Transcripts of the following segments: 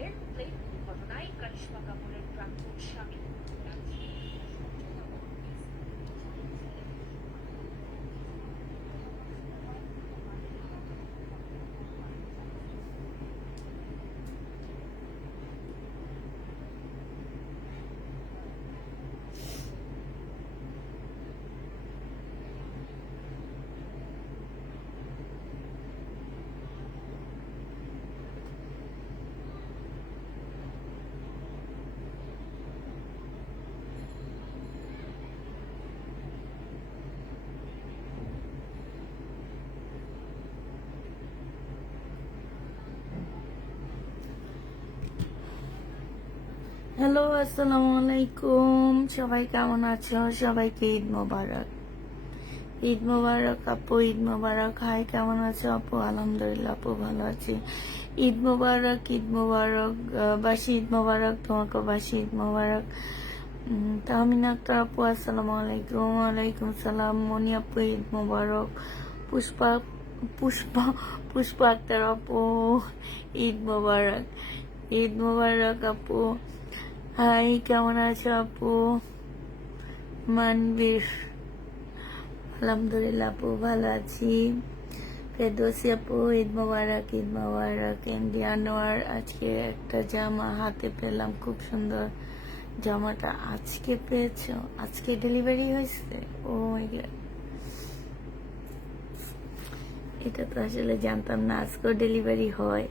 Rail plane দুর্ঘটনায় করিশ্মা কাপুরের প্রাক্তন স্বামী হ্যালো, আসসালামু আলাইকুম। সবাই কেমন আছো? সবাইকে ঈদ মোবারক। ঈদ মোবারক আপু, ঈদ মোবারক। হাই, কেমন আছো আপু? আলহামদুলিল্লাহ আপু ভালো আছি। ঈদ মোবারক, ঈদ মোবারক। বাসি ঈদ মোবারক, তোমাকে বাসি ঈদ মোবারক। তাহমিনা আক্তার আপু আসসালামু আলাইকুম। ওয়ালাইকুম সালাম। মনি আপু ঈদ মোবারক। পুষ্পা পুষ্পা পুষ্পা আক্তার আপু ঈদ মোবারক। ঈদ মোবারক আপু। হাই, কেমন আছো আপু? মানবীর আলহামদুলিল্লাহ আপু ভালো আছি। ফেরদৌসি আপু ঈদ মোবারক, ঈদ মোবারক। এমডি আনোয়ার, আজকে একটা জামা হাতে পেলাম, খুব সুন্দর। জামাটা আজকে পেয়েছো? আজকে ডেলিভারি হয়েছে? ও মাই গড, এটা তো আসলে জানতাম না আজকেও ডেলিভারি হয়।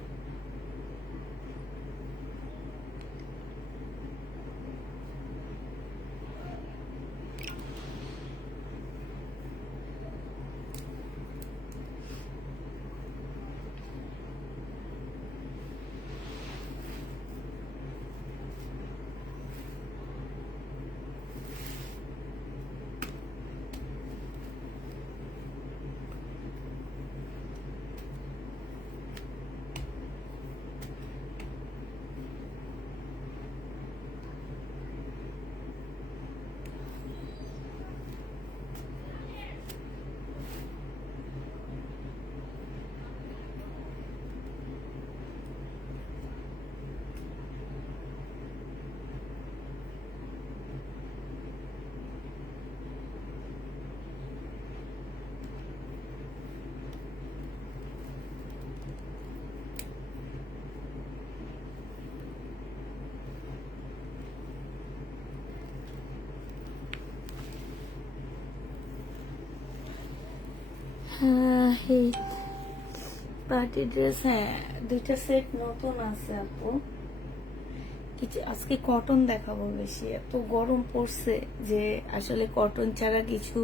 এই পার্টি ড্রেস, হ্যাঁ, দুইটা সেট নতুন আছে আপু। কিছু আজকে কটন দেখাবো বেশি, এত গরম পড়ছে যে আসলে কটন ছাড়া কিছু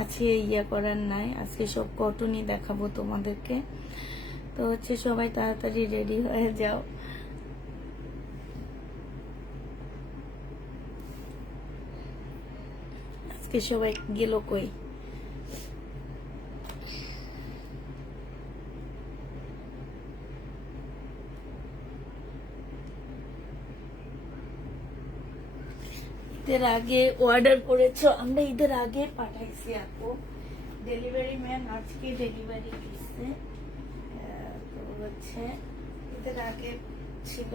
আছে ইয়া করার নাই। আজকে সব কটনই দেখাবো তোমাদেরকে। তো হচ্ছে সবাই তাড়াতাড়ি রেডি হয়ে যাও। আজকে সবাই গেল কই? ঈদের আগে অর্ডার করেছো? আমরা ঈদের আগে পাঠাইছি আপু। ডেলিভারি ম্যান আজকে ডেলিভারি দিচ্ছে। তো হচ্ছে ঈদের আগে ছিল।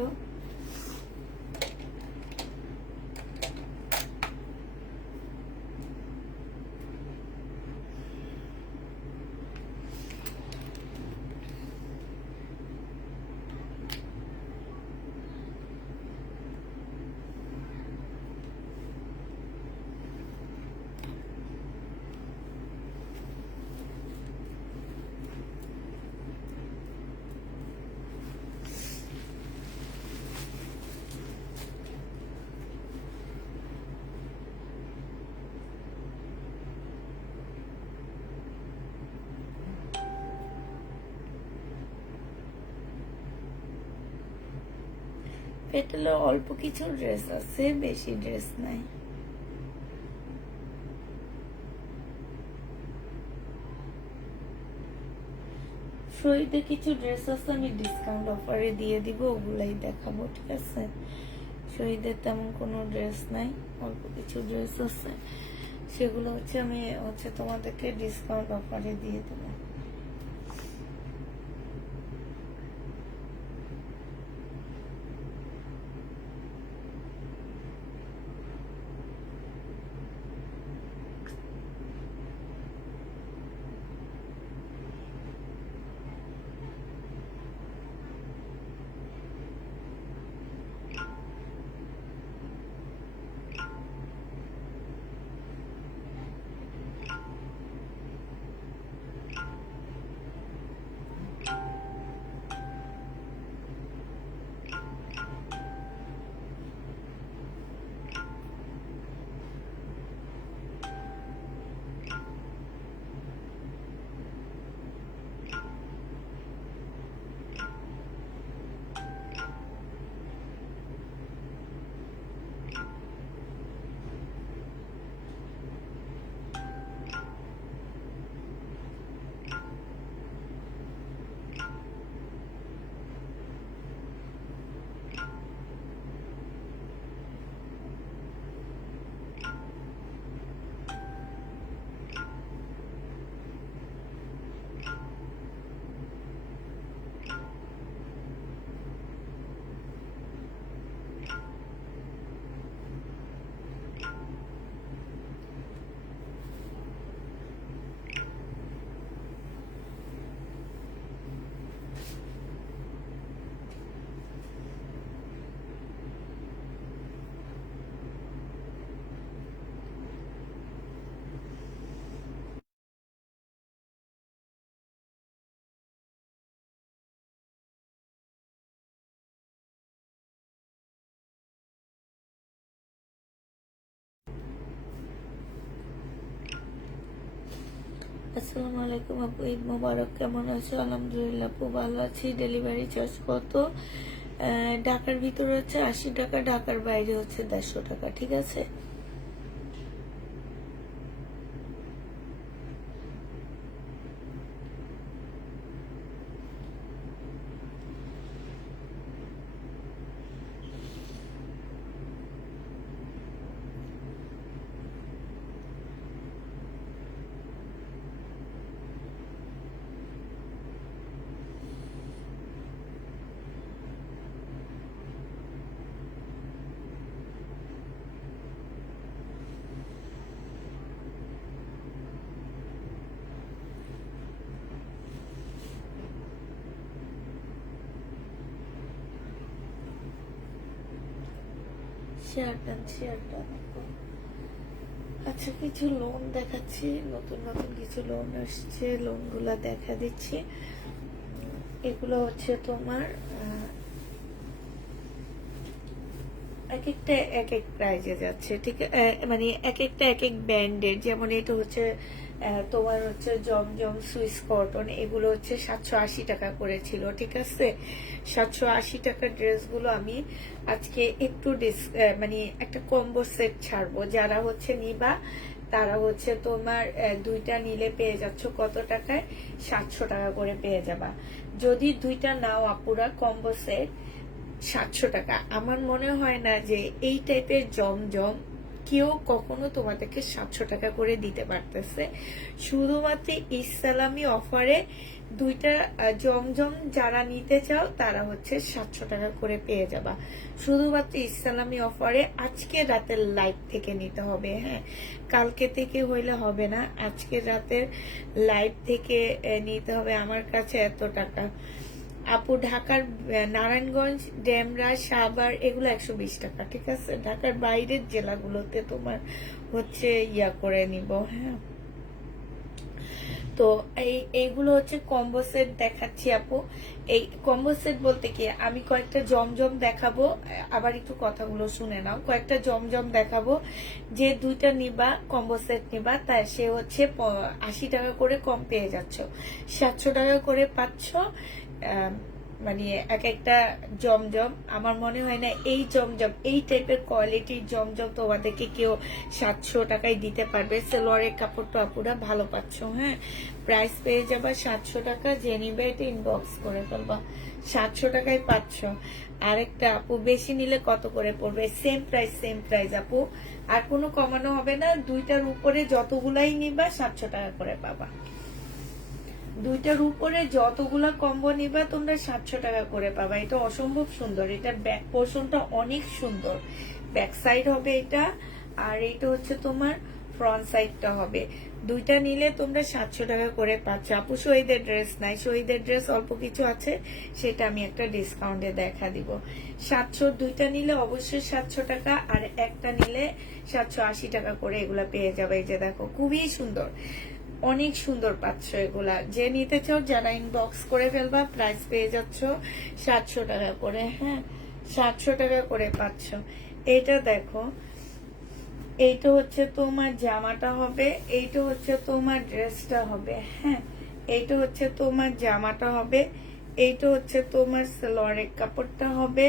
পেটেলে অল্প কিছু ড্রেস আছে, বেশি ড্রেস নাই। শহীদে কিছু ড্রেস আছে, আমি ডিসকাউন্ট অফারে দিয়ে দিব, ওগুলাই দেখাবো, ঠিক আছে? শহীদের তেমন কোনো ড্রেস নাই, অল্প কিছু ড্রেস আছে, সেগুলো হচ্ছে আমি তোমাদেরকে ডিসকাউন্ট অফারে দিয়ে দেবো। আসসালামু আলাইকুম আপু, ঈদ মোবারক। কেমন আছো? আলহামদুলিল্লাহ আপু ভালো আছি। ডেলিভারি চার্জ কত? ঢাকার ভিতরে হচ্ছে 80 টাকা, ঢাকার বাইরে হচ্ছে 150 টাকা। ঠিক আছে। শেয়ার ডান আপু। আচ্ছা, কিছু লোন দেখাচ্ছি, নতুন নতুন কিছু লোন আসছে, লোনগুলা দেখা দিচ্ছি। এগুলো হচ্ছে তোমার এক একটা এক এক প্রাইজে যাচ্ছে। ঠিক মানে এক একটা এক এক ব্র্যান্ডের। যেমন এটা হচ্ছে তোমার হচ্ছে জমজম, সুইস কটন, এগুলো হচ্ছে 780 টাকা করেছিল। ঠিক আছে, 780 টাকার ড্রেসগুলো আমি আজকে একটু মানে একটা কম্বো সেট ছাড়বো। যারা হচ্ছে নিবা তারা হচ্ছে তোমার দুইটা নিলে পেয়ে যাচ্ছ কত টাকায়? 700 টাকা করে পেয়ে যাবা। যদি দুইটা নাও আপুরা কম্বো সেট 700 টাকা। আমার মনে হয় না যে এই টাইপের জমজম কেউ কখনো তোমাদেরকে 700 টাকা করে দিতে পারতেছে। শুধুমাত্র ইসলামী অফারে দুইটা জমজম যারা নিতে চাও তারা হচ্ছে 700 টাকা করে পেয়ে যাবা। শুধুমাত্র ইসলামী অফারে আজকে রাতের লাইভ থেকে নিতে হবে। হ্যাঁ, কালকে থেকে হইলে হবে না, আজকের রাতের লাইভ থেকে নিতে হবে। আমার কাছে এত টাকা আপু। ঢাকার নারায়ণগঞ্জ, ডেমরা, সাভার এগুলো 120 টাকা। ঠিক আছে, ঢাকার বাইরের জেলাগুলোতে তোমার হচ্ছে ইয়া করে নিব। হ্যাঁ, তো এইগুলো হচ্ছে কম্বো সেট দেখাচ্ছি আপু। এই কম্বো সেট বলতে কি, আমি কয়েকটা জমজম দেখাবো, আবার একটু কথাগুলো শুনে নাও। কয়েকটা জমজম দেখাবো, যে দুইটা নিবা কম্বো সেট নিবা তাই সে হচ্ছে 80 টাকা করে কম পেয়ে যাচ্ছ, 700 টাকা করে পাচ্ছ। মানে এক একটা জমজম আমার মনে হয় না এই জমজম এই টাইপের কোয়ালিটির জমজম তোমাদেরকে কেউ 700 টাকায় দিতে পারবে। সেলোয়ারের কাপড়টা আপুরা ভালো পাচ্ছ। হ্যাঁ, প্রাইস পেয়ে যাবা 700 টাকা। যে নিবে এটা ইনবক্স করে ফেলবা, 700 টাকায় পাচ্ছ। আরেকটা আপু, বেশি নিলে কত করে পড়বে? সেম প্রাইস আপু, আর কোনো কমানো হবে না। দুইটার উপরে যতগুলাই নিবা 700 টাকা করে পাবা। দুইটার উপরে যতগুলা কম্বো নিবা তোমরা 700 টাকা করে পাবা। এটা অসম্ভব সুন্দর। এটা ব্যাক পোর্শনটা অনেক সুন্দর, ব্যাক সাইড হবে এটা, আর এটা হচ্ছে তোমার ফ্রন্ট সাইডটা হবে। দুইটা নিলে তোমরা 700 টাকা করে পাচ্ছ আপু। শহীদের ড্রেস নাই, শহীদের ড্রেস অল্প কিছু আছে, সেটা আমি একটা ডিসকাউন্টে দেখা দিব। 700 দুইটা নিলে অবশ্যই 700 টাকা, আর একটা নিলে 780 টাকা করে এগুলা পেয়ে যাবে। এই যে দেখো, খুবই সুন্দর, অনেক সুন্দর পাচ্ছ এগুলা। যে নিতে চাও যারা ইনবক্স করে ফেলবা, প্রাইস পেয়ে যাচ্ছ 700 টাকা করে। হ্যাঁ, 700 টাকা করে পাচ্ছ। এটা দেখো, এইটা হচ্ছে তোমার জামাটা হবে, এইটা হচ্ছে তোমার ড্রেসটা হবে। হ্যাঁ, এইটা হচ্ছে তোমার জামাটা হবে, এইটা হচ্ছে তোমার সালোয়ারের কাপড়টা হবে,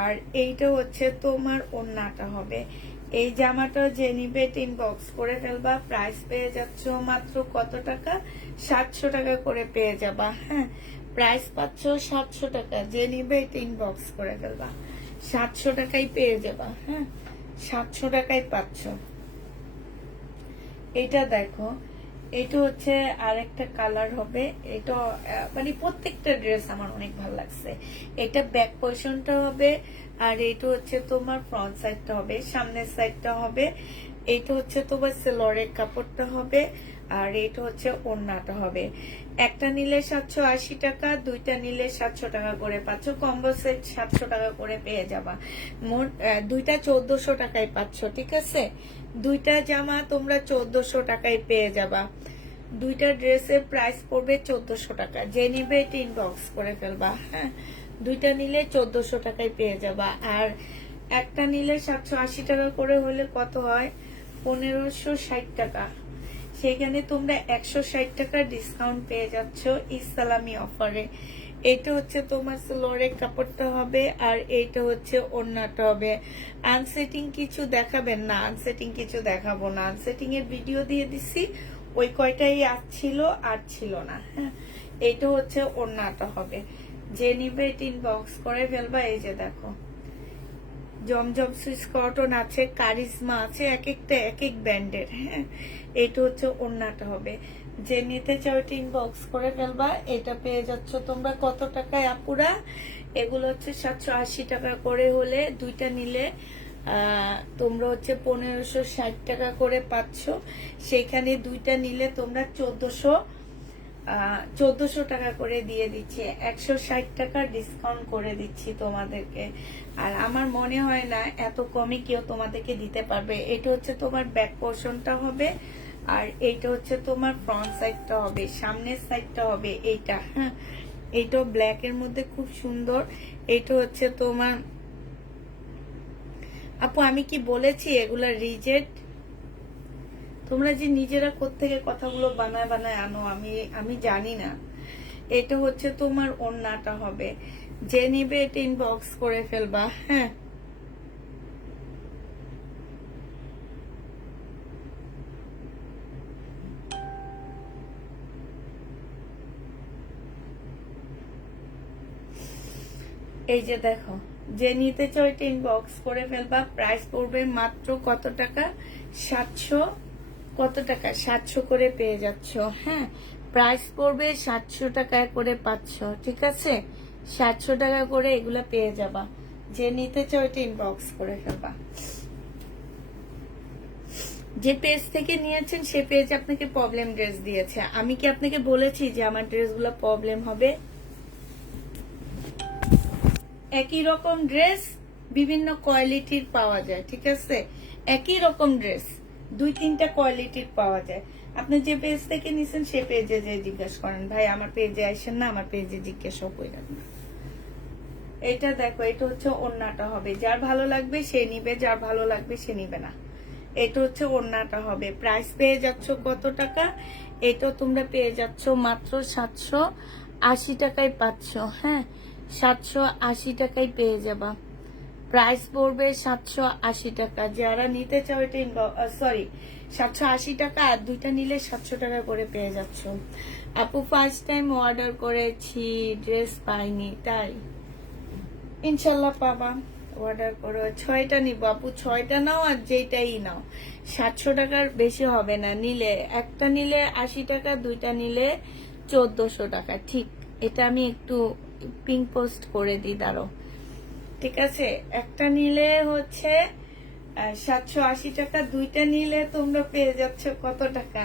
আর এইটা হচ্ছে তোমার ওড়নাটা হবে। এই জামাটা যে নিবে ইনবক্স করে ফেলবা, প্রাইস পেয়ে যাচ্ছ মাত্র কত টাকা? 700 টাকা করে পেয়ে যাবা। হ্যাঁ, প্রাইস পাচ্ছ 700 টাকা। যে নিবে ইনবক্স করে ফেলবা, 700 টাকাই পেয়ে যাবা। হ্যাঁ, 700 টাকায় পাচ্ছ। এটা দেখো, এটা হচ্ছে আরেকটা কালার হবে। এটা মানে প্রত্যেকটা ড্রেস আমার অনেক ভালো লাগছে। এটা ব্যাক পোর্শনটা হবে, আর এটা হচ্ছে তোমার ফ্রন্ট সাইডটা হবে, সামনের সাইডটা হবে। এটা হচ্ছে তোমার সেলোয়ারের কাপড়টা হবে, আর এটা হচ্ছে ওড়নাটা হবে। একটা নিলে 780 টাকা, দুইটা নিলে 700 টাকা করে পাচ্ছ। কম্বো সেট 700 টাকা করে পেয়ে যাবা। মোট দুইটা 1400 টাকায় পাচ্ছ। ঠিক আছে, দুইটা জামা তোমরা 1400 টাকায় পেয়ে যাবা। দুইটা ড্রেসের প্রাইস পড়বে 1400 টাকা। যে নিবে এটা ইনবক্স করে ফেলবা। হ্যাঁ, দুইটা নিলে 1400 টাকায় পেয়ে যাবা। আর একটা নিলে 780 টাকা করে হলে কত হয়? 1560 টাকা। সেখানে তোমরা 160 টাকার ডিসকাউন্ট পেয়ে যাচ্ছ ইসলামি অফারে। এটা হচ্ছে তোমার সালোয়ারের কাপড়টা হবে, আর এইটা হচ্ছে ওড়নাটা হবে। আনসেটিং কিছু দেখাবেন না, আনসেটিং কিছু দেখাবো না, আনসেটিং এর ভিডিও দিয়ে দিছি, ওই কয়টাই আসছিল আর ছিল না। হ্যাঁ, এইটা হচ্ছে ওড়নাটা হবে। যে নিবে এটা ইনবক্স করে ফেলবা। এই যে দেখো জমজম সুইস কটন আছে, কারিজমা আছে, এক একটা এক এক ব্র্যান্ডের। হ্যাঁ, এটা হচ্ছে ওড়নাটা হবে। যে নিতে চাও এটা ইনবক্স করে ফেলবা। এটা পেয়ে যাচ্ছ তোমরা কত টাকায় আপুরা? এগুলো হচ্ছে 780 টাকা করে হলে দুইটা নিলে তোমরা হচ্ছে 1560 টাকা করে পাচ্ছ। সেইখানে দুইটা নিলে তোমরা 1400 টাকা করে দিয়ে দিচ্ছি, 160 টাকা ডিসকাউন্ট করে দিচ্ছি তোমাদেরকে। আর আমার মনে হয় না এত কমে কেউ তোমাদেরকে দিতে পারবে। এটা হচ্ছে তোমার ব্যাক পোর্শনটা হবে, আর এইটা হচ্ছে তোমার ফ্রন্ট সাইডটা হবে, সামনের সাইডটা হবে এইটা। হ্যাঁ, এইটাও ব্ল্যাক এর মধ্যে খুব সুন্দর। এইটা হচ্ছে তোমার আপু আমি কি বলেছি এগুলা রিজেক্ট? তোমরা যে নিজেরা কোত্থেকে কথাগুলো বানায় বানায় আনো, আমি জানি না। এটা হচ্ছে তোমার ওড়নাটা হবে। যে নিবে এটা ইনবক্স করে ফেলবা। হ্যাঁ, এই যে দেখো, যে নিতে চাও এটা ইনবক্স করে ফেলবা। প্রাইস পড়বে মাত্র কত টাকা? 700 কত টাকা? 700 করে পেয়ে যাচ্ছ। হ্যাঁ, প্রাইস পড়বে 700 টাকায় করে পাচ্ছ। ঠিক আছে, 700 টাকা করে এগুলা পেয়ে যাবা। যে নিতে চাও এটা ইনবক্স করে ফেলবা। যে পেজ থেকে নিয়েছেন সে পেজ আপনাকে প্রবলেম ড্রেস দিয়েছে। আমি কি আপনাকে বলেছি যে আমার ড্রেসগুলো প্রবলেম হবে? একই রকম ড্রেস বিভিন্ন কোয়ালিটির পাওয়া যায়। ঠিক আছে, একই রকম ড্রেস 2-3টা কোয়ালিটির পাওয়া যায়। আপনি যে পেজ থেকে নিছেন সে পেজে যে জিজ্ঞেস করেন, ভাই আমার পেজে আসেন না, আমার পেজে জিজ্ঞেসও করেন না। এটা দেখো, এটা হচ্ছে ওড়নাটা হবে। যার ভালো লাগবে সে নিবে, যার ভালো লাগবে সে নিবে না। এটা হচ্ছে ওড়নাটা হবে। প্রাইস পেয়ে যাচ্ছ কত টাকা? এটা তোমরা পেয়ে যাচ্ছ মাত্র 780 টাকায় পাচ্ছ। হ্যাঁ, 780 টাকায় পেয়ে যাবা। প্রাইস পড়বে 780 টাকা। যারা নিতে চাও এটা 780 টাকা, আর দুইটা নিলে 700 টাকা করে পেয়ে যাচ্ছ। আপু ফার্স্ট টাইম অর্ডার করেছি, ড্রেস পাইনি, তাই ইনশাল্লাহ পাবা। অর্ডার করো। 6টা নিবো আপু, 6টা নাও আর যেটাই নাও। 700 টাকার বেশি হবে না। নিলে একটা নিলে 80 টাকা, দুইটা নিলে 1400 টাকা। ঠিক, এটা আমি একটু পিং পোস্ট করে দিই, দাঁড়ো। ঠিক আছে, একটা নিলে হচ্ছে 780 টাকা, দুইটা নিলে তোমরা পেয়ে যাচ্ছ কত টাকা?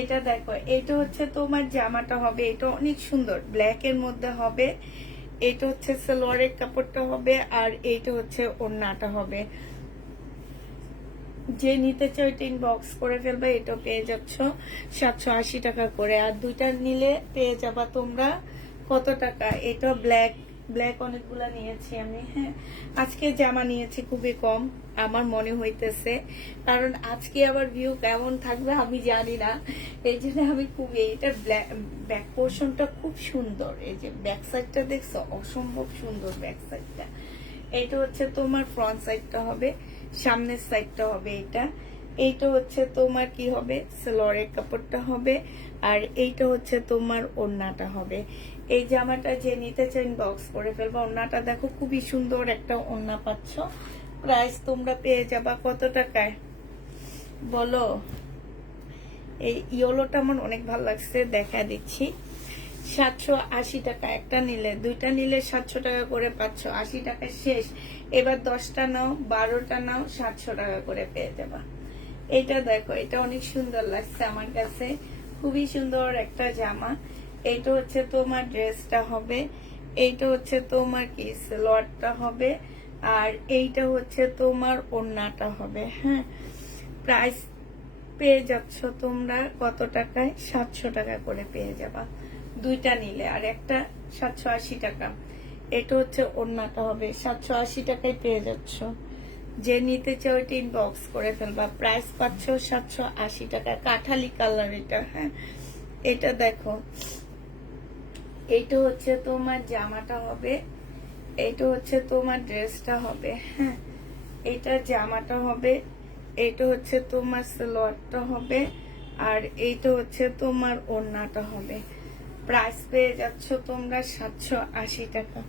এটা দেখো, এটা হচ্ছে তোমার জামাটা হবে। এটা অনেক সুন্দর, ব্ল্যাক এর মধ্যে হবে। এটা হচ্ছে সালোয়ারের কাপড়টা হবে, আর এইটা হচ্ছে ওড়নাটা হবে। যে নিতে চাও এটা ইনবক্স করে ফেলবে। এটা পেয়ে যাচ্ছ 780 টাকা করে, আর দুইটা নিলে পেয়ে যাবা তোমরা কত টাকা? এটা ব্ল্যাক অনেকগুলা নিয়েছি আমি। হ্যাঁ, আজকে জামা নিয়েছি খুবই কম আমার মনে হইতেছে, কারণ আজকে আবার ভিউ কেমন থাকবে আমি জানি না। এই জন্য আমি খুবই, এটা ব্যাক পোর্শনটা খুব সুন্দর। এই যে ব্যাক সাইডটা দেখছো, অসম্ভব সুন্দর ব্যাক সাইডটা। এইটা হচ্ছে তোমার ফ্রন্ট সাইডটা হবে, সামনের সাইডটা হবে এটা। এইটা হচ্ছে তোমার কি হবে? সালোয়ারের কাপড়টা হবে, আর এইটা হচ্ছে তোমার ওড়নাটা হবে। এই জামাটা যে নিতে চান বক্স করে ফেলবা। ওড়নাটা দেখো, খুবই সুন্দর একটা ওড়না পাচ্ছ। প্রাইস তোমরা পেয়ে যাবা কত টাকায় বলো? এই ইয়েলোটা আমার অনেক ভালো লাগছে, দেখা দিচ্ছি। 780 টাকা একটা নিলে, দুইটা নিলে 700 টাকা করে পাচ্ছ। 80 টাকা শেষ। এবার 10টা নাও, 12টা নাও, 700 টাকা করে পেয়ে যাবা। এটা দেখো, এটা অনেক সুন্দর লাগছে আমার কাছে, খুবই সুন্দর একটা জামা। এইটা হচ্ছে তোমার ড্রেসটা হবে, এইটা হচ্ছে তোমার কি সালোয়ারটা হবে, আর এইটা হচ্ছে তোমার ওড়নাটা হবে। হ্যাঁ, প্রাইস পেয়ে যাচ্ছ তোমরা কত টাকায়? 700 টাকা করে পেয়ে যাবা দুইটা নিলে, আর একটা 780 টাকা। এটা হচ্ছে ওড়নাটা হবে, 780 টাকায় পেয়ে যাচ্ছ। যে নিতে চাও ওইটা ইনবক্স করে ফেলবা। প্রাইস পাচ্ছ 780 টাকা, কাঠালি কালার এটা। হ্যাঁ, এটা দেখো, এইটা হচ্ছে তোমার জামাটা হবে, এইটা হচ্ছে তোমার ড্রেসটা হবে। হ্যাঁ, এটা জামাটা হবে, এইটা হচ্ছে তোমার সালোয়ারটা হবে, আর এইটা হচ্ছে তোমার ওড়নাটা হবে। প্রাইস পেয়ে যাচ্ছ তোমরা 780 টাকা।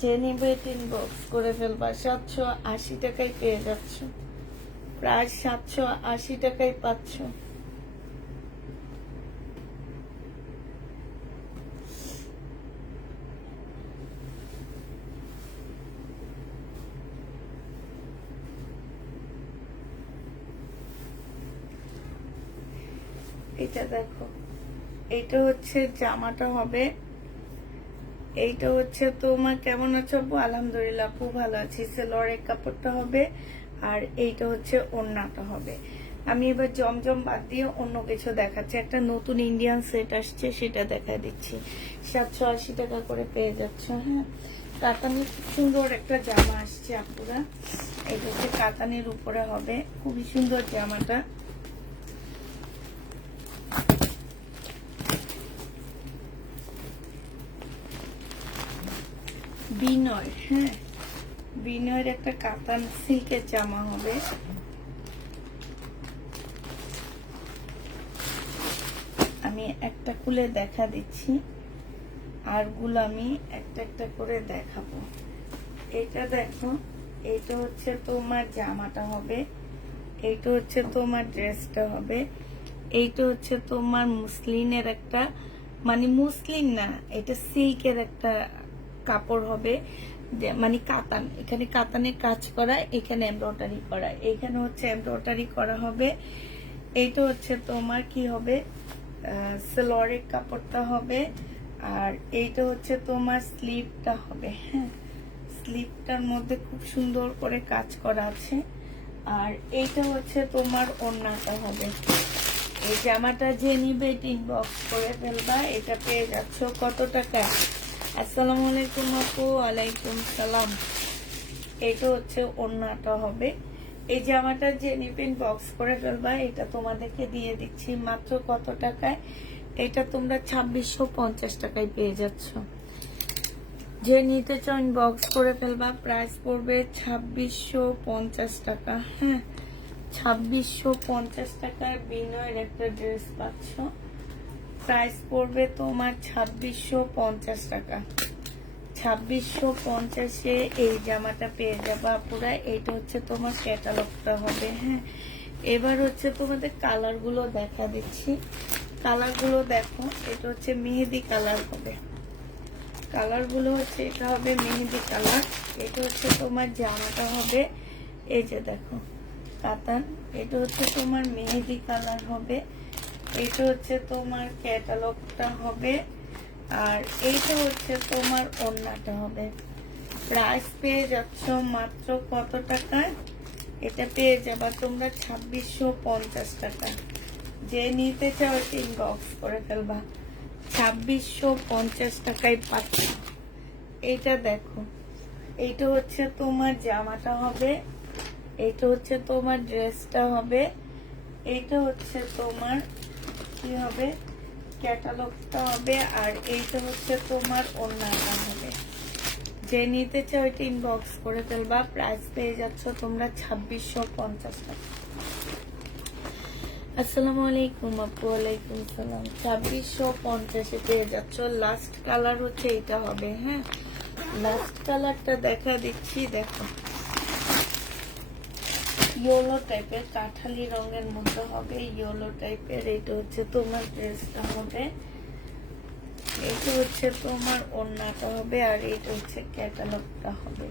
যে নিবে ইনবক্স করে ফেলবা, 780 টাকায় পেয়ে যাচ্ছ। প্রাইস 780 টাকায় পাচ্ছ। এটা দেখো, এইটা হচ্ছে জামাটা হবে, এইটা হচ্ছে তোমার, কেমন আছো আপু? আলহামদুলিল্লাহ আপু ভালো আছি। সেলোয়ারের কাপড়টা হবে, আর এইটা হচ্ছে ওড়নাটা হবে। আমি এবার জমজম বাদ দিয়ে অন্য কিছু দেখাচ্ছি। একটা নতুন ইন্ডিয়ান সেট আসছে, সেটা দেখা দিচ্ছি। 780 টাকা করে পেয়ে যাচ্ছ। হ্যাঁ, কাতানের খুব সুন্দর একটা জামা আসছে আপুরা। এটা হচ্ছে কাতানের উপরে হবে, খুবই সুন্দর জামাটা। বিনয়, হ্যাঁ, বিনয়ের একটা কাতান সিল্কের জামা হবে। আমি একটা খুলে দেখা দিচ্ছি, আর গুলো আমি একটা একটা করে দেখাবো। এটা দেখো, এইটা হচ্ছে তোমার জামাটা হবে, এইটা হচ্ছে তোমার ড্রেসটা হবে, এইটা হচ্ছে তোমার মুসলিনের একটা, মানে মুসলিন না, এটা সিল্কের একটা কাপড় হবে, মানে কাতান। এখানে কাতানের কাজ করা, এখানে এমব্রয়ডারি করা, এখানে হচ্ছে এমব্রয়ডারি করা হবে। এইটা হচ্ছে তোমার কি হবে, সালোয়ারের কাপড়টা হবে, আর এইটা হচ্ছে তোমার স্লিভটা হবে। হ্যাঁ, স্লিভটার মধ্যে খুব সুন্দর করে কাজ করা আছে, আর এইটা হচ্ছে তোমার ওড়নাটা হবে। এই জামাটা যে নিবে ইনবক্স করে ফেলবা। এটা পেয়ে যাচ্ছ কত টাকা? আসসালামু আলাইকুম আপু। ওয়ালাইকুম সালাম। এটা হচ্ছে ওড়নাটা হবে। এই জামাটা যে নিবে ইনবক্স করে ফেলবা। এটা তোমাদেরকে দিয়ে দিচ্ছি মাত্র কত টাকায়? এটা তোমরা 2650 টাকায় পেয়ে যাচ্ছ। যে নিতে চাও ইনবক্স করে ফেলবা। প্রাইস পড়বে 2650 টাকা। হ্যাঁ, 2650 টাকায় বিনয়ের একটা ড্রেস পাচ্ছ। প্রাইস পড়বে তোমার 2650 টাকা। 2650-এ এই জামাটা পেয়ে যাবা পুরা। এইটা হচ্ছে তোমার ক্যাটালগটা হবে। হ্যাঁ, এবার হচ্ছে তোমাদের কালার গুলো দেখা দিচ্ছি। কালার গুলো দেখো, এটা হচ্ছে মেহেদি কালার হবে। কালার গুলো হচ্ছে, এটা হবে মেহেদি কালার। এটা হচ্ছে তোমার জামাটা হবে, এই যে দেখো কাতান। এটা হচ্ছে তোমার মেহেদি কালার হবে। এটা হচ্ছে তোমার ক্যাটালগটা হবে, আর এইটা হচ্ছে তোমার ওড়নাটা হবে। প্রাইস পেয়ে যাচ্ছ মাত্র কত টাকায়? এটা পেয়ে যাবা তোমরা 2650 টাকা। যে নিতে চাও ইনবক্স করে ফেলবা। 2650 টাকায় পাচ্ছ। এইটা দেখো, এইটা হচ্ছে তোমার জামাটা হবে, এইটা হচ্ছে তোমার ড্রেসটা হবে, এইটা হচ্ছে তোমার কি হবে, ক্যাটালগটা হবে, আর এইটা হচ্ছে তোমার ওড়নাটা হবে। যে নিতে চাও এটা ইনবক্স করে ফেলবা। প্রাইস পেয়ে যাচ্ছ তোমরা 2650 টাকা। আসসালামু আলাইকুম আপু। ওয়ালাইকুম সালাম। 2650-এ পেয়ে যাচ্ছ। লাস্ট কালার হচ্ছে এটা হবে। হ্যাঁ, লাস্ট কালারটা দেখা দিচ্ছি। দেখো, ইয়েলো টাইপের, কাঠালি রঙের মতো হবে, ইয়েলো টাইপের। এটা হচ্ছে তোমার ড্রেসটা হবে, এটা হচ্ছে তোমার ওড়নাটা হবে, আর এটা হচ্ছে ক্যাটালগটা হবে।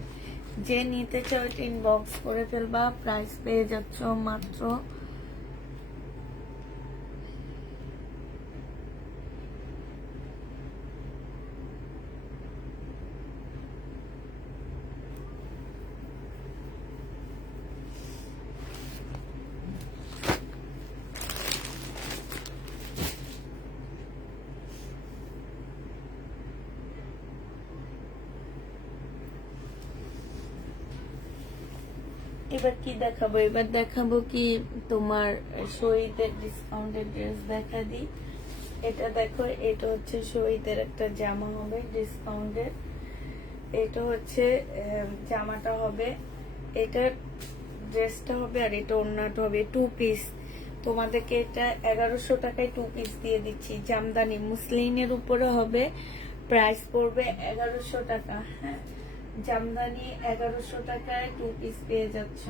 যে নিতে চাও এটা ইনবক্স করে ফেলবা। প্রাইস পেয়ে যাচ্ছ মাত্র এবার কি দেখাবো, এবার দেখাবো কি তোমার শহীদের ডিসকাউন্টের ড্রেস দেখা দিই। এটা দেখো, এটা হচ্ছে শহীদের একটা জামা হবে ডিসকাউন্টের। এটা হচ্ছে জামাটা হবে, এটা ড্রেসটা হবে, আর এটা ওড়নাটা হবে 2 পিস। তোমাদেরকে এটা 1100 টাকায় 2 পিস দিয়ে দিচ্ছি। জামদানি মুসলিনের উপরে হবে, প্রাইস পড়বে 1100 টাকা। হ্যাঁ, জামদানি 1100 টাকায় 2 পিস পেয়ে যাচ্ছ।